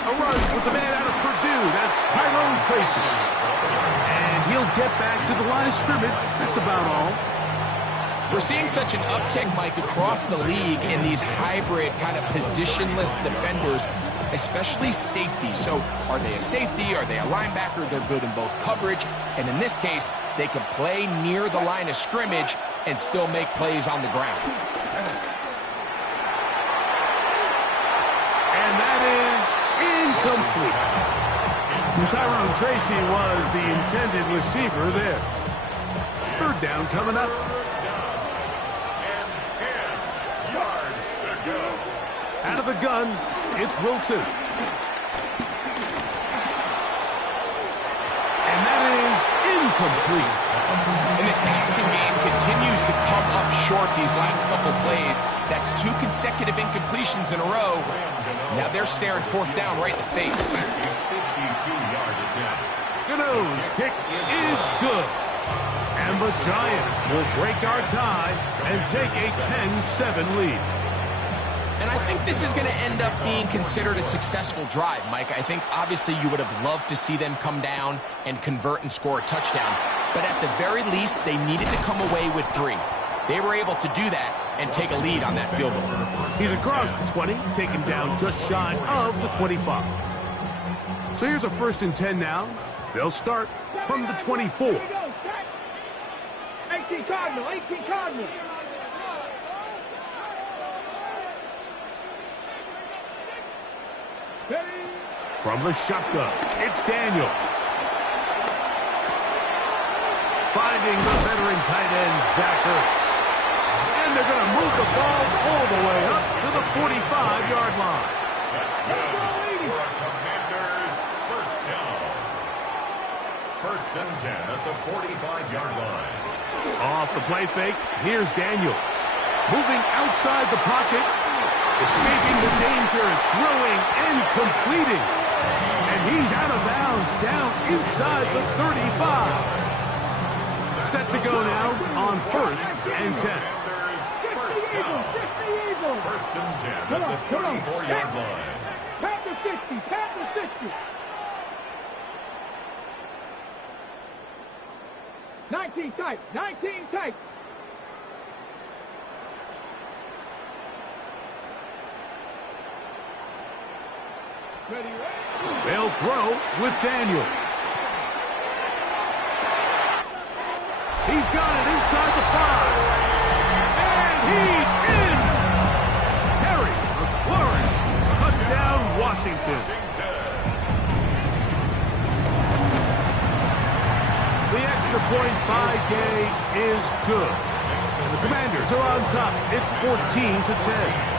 A run with the man out of Purdue. That's Tyrone Tracy. And he'll get back to the line of scrimmage. That's about all. We're seeing such an uptick, Mike, across the league in these hybrid kind of positionless defenders, especially safety. So are they a safety? Are they a linebacker? They're good in both coverage. And in this case, they can play near the line of scrimmage and still make plays on the ground. And that is incomplete. Tyrone Tracy was the intended receiver there. 3rd down coming up. Out of the gun, it's Wilson. And that is incomplete. And this passing game continues to come up short these last couple plays. That's 2 consecutive incompletions in a row. Now they're staring 4th down right in the face. Gano's kick is good. And the Giants will break our tie and take a 10-7 lead. And I think this is going to end up being considered a successful drive, Mike. I think obviously you would have loved to see them come down and convert and score a touchdown. But at the very least, they needed to come away with 3. They were able to do that and take a lead on that field goal. He's across the 20, taken down just shy of the 25. So here's a 1st and 10 now. They'll start from the 24. 18 Cardinal, 18 Cardinal. From the shotgun, it's Daniels. Finding the veteran tight end, Zach Ertz. And they're going to move the ball all the way up to the 45-yard line. That's good for a Commander's 1st down. 1st and 10 at the 45-yard line. Off the play fake, here's Daniels. Moving outside the pocket, escaping the danger, throwing and completing. And he's out of bounds, down inside the 35. Set to go now on 1st and 10. 1st down. 1st and 10 at the 34-yard line. Pat the 60, pat the 60. 19 tight. 19 tight. Ready, ready. They'll throw with Daniels. He's got it inside the 5. And he's in! Harry McLaurin, touchdown Washington. The extra point by Gay is good. And the Commanders are on top. It's 14-10.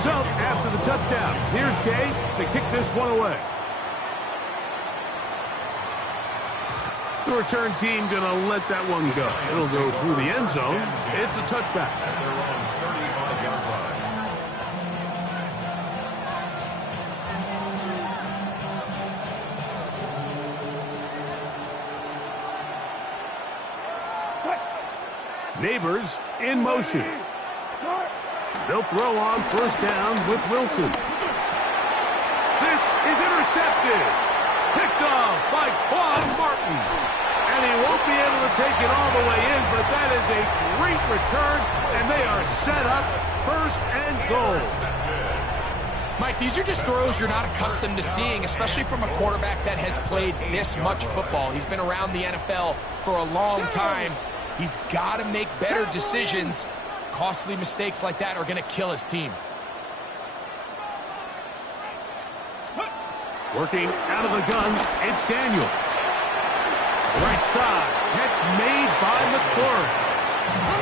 So, after the touchdown, here's Gay to kick this one away. The return team going to let that one go. It'll go through the end zone. It's a touchback. At their own 35-yard line. Neighbors in motion. They'll throw on first down with Wilson. This is intercepted. Picked off by Quan Martin. And he won't be able to take it all the way in, but that is a great return, and they are set up first and goal. Mike, these are just throws you're not accustomed to seeing, especially from a quarterback that has played this much football. He's been around the NFL for a long time. He's got to make better decisions. Costly mistakes like that are going to kill his team. Working out of the gun, it's Daniels. Right side, catch made by McLaurin.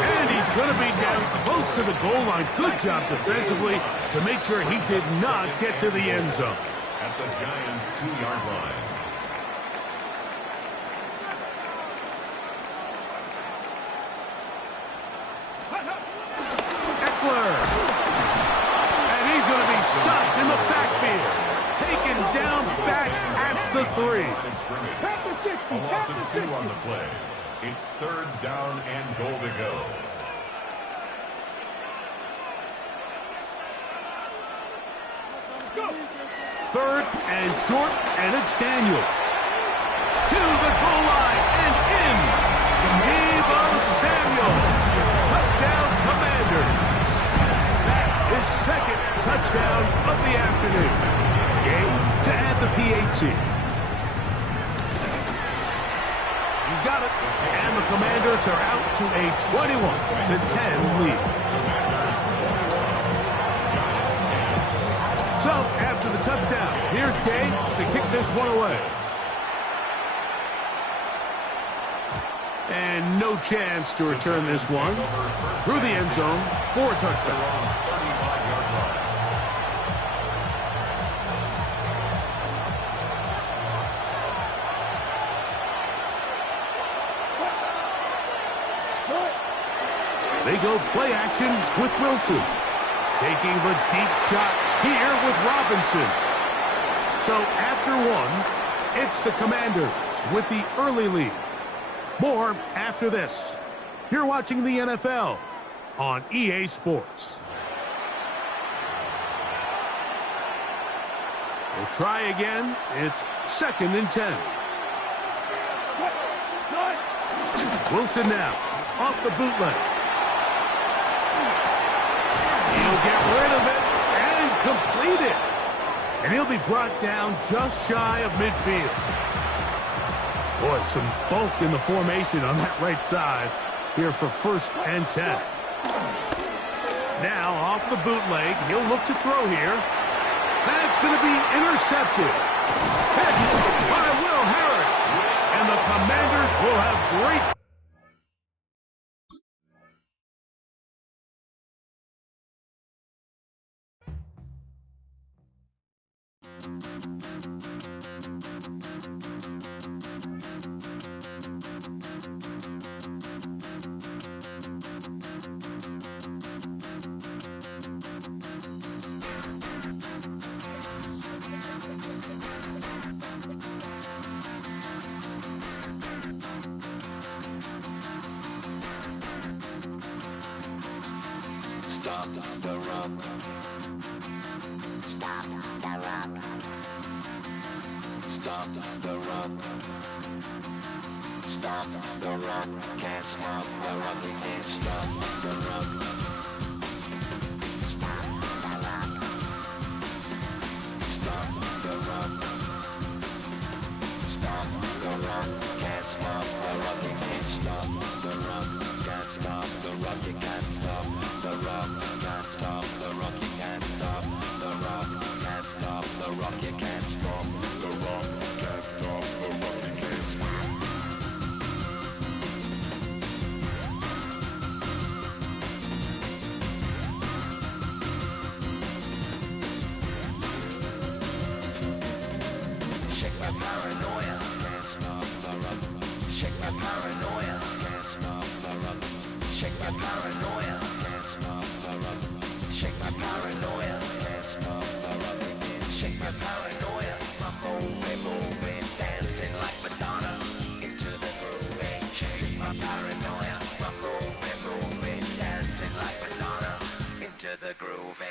And he's going to be down close to the goal line. Good job defensively to make sure he did not get to the end zone. At the Giants' 2-yard line. And he's going to be stopped in the backfield. Taken down back at the 3. A loss of 2 on the play. It's 3rd down and goal to go. Third and short, and it's Daniels. To the goal line and in. Deebo Samuel. Touchdown, Commanders. His second touchdown of the afternoon. Game to add the PAT. He's got it. And the Commanders are out to a 21-10 lead. So, after the touchdown, here's Gay to kick this one away. And no chance to return this one through the end zone for a touchdown. They go play action with Wilson. Taking the deep shot here with Robinson. So after one, it's the Commanders with the early lead. More after this. You're watching the NFL on EA Sports. We'll try again. It's 2nd and 10. Wilson now off the bootleg. He'll get rid of it and complete it. And he'll be brought down just shy of midfield. Boy, some bulk in the formation on that right side here for 1st and 10. Now off the bootleg, he'll look to throw here. That's going to be intercepted. Hit by Will Harris. And the Commanders will have great... Stop the run. Stop the run. Stop the run. Stop the run. Can't stop the run. You can't stop the run. Stop the run. Stop the run. Stop the run. Can't stop the run. You can't stop the run. Can't stop the run. You can't stop the run. Can't stop the run. You can't stop the run. Can't stop the run. You can't stop the run. Can't stop the run. You can't stop. Shake my paranoia. Can't stop the run. Shake my paranoia. Can't stop the run. Shake my paranoia. Can't stop the run. Shake my paranoia. Can't stop the run. Shake my paranoia. I'm moving, dancing like Madonna into the groove. Shake my paranoia. I'm moving, dancing like Madonna into the groove.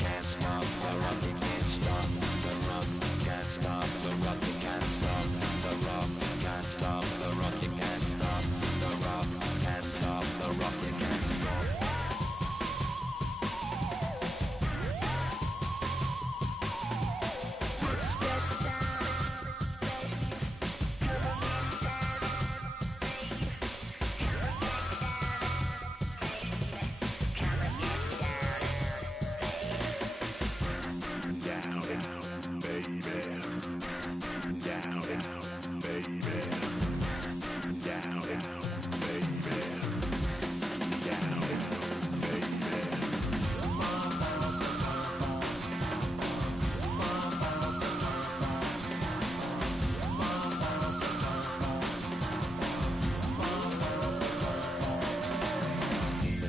Can't stop the run, you can't stop the run. Can't stop the run, you can't stop the run. Can't stop the run, you can't stop the run. Can't stop the run, you can't stop. Let's get down, baby. Come on, baby. Come on, down, baby. Down, baby. Down, baby. Down, baby.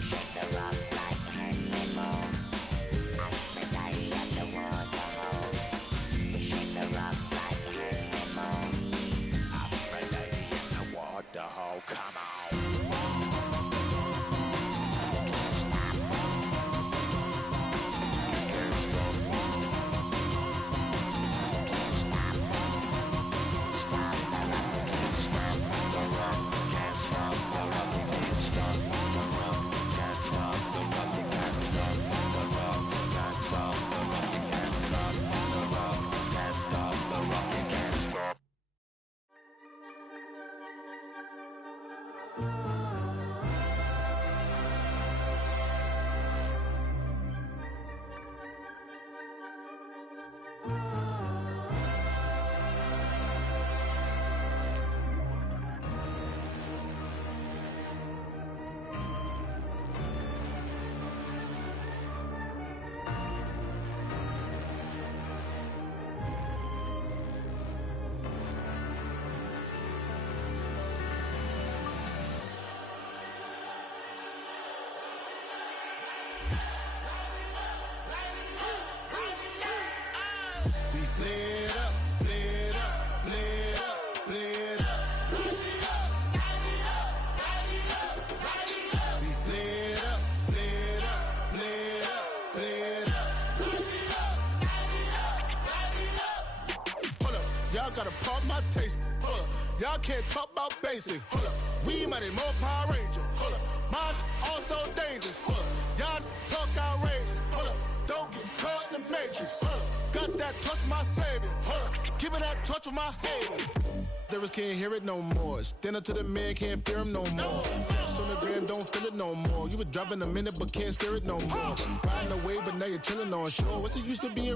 Shake the rock like Henry Moore. Aphrodite at the waterhole. Shake the rock like Henry Moore. Aphrodite in the waterhole. Come on. Can't stop. Can't stop. Can't stop. Stop the rock. Can't stop the rock. Can't stop the rock. Can't stop the rock. Can't stop the rock. You can't stop the rock. Can't stop the rock. You can't stop the rock. Can't stop the rock. You can't stop. We flared up, flared up, flared up, flared up. We flared up, flared up, flared up, flared up. Hold up, y'all gotta pump my taste. Hold up, y'all can't talk about basic. Hold up, we mighty more Power Ranger. Hold up, mine also dangerous. Hold up, y'all talk outrageous. Hold up, don't get caught in the matrix. Hold up, got that touch my savior. Hold up, give me that touch with my haters. Lyrics can't hear it no more. Stand up to the man, can't fear him no more. Sonogram don't feel it no more. You were driving a minute but can't steer it no more. Riding away but now you're chilling on shore. What's the use of being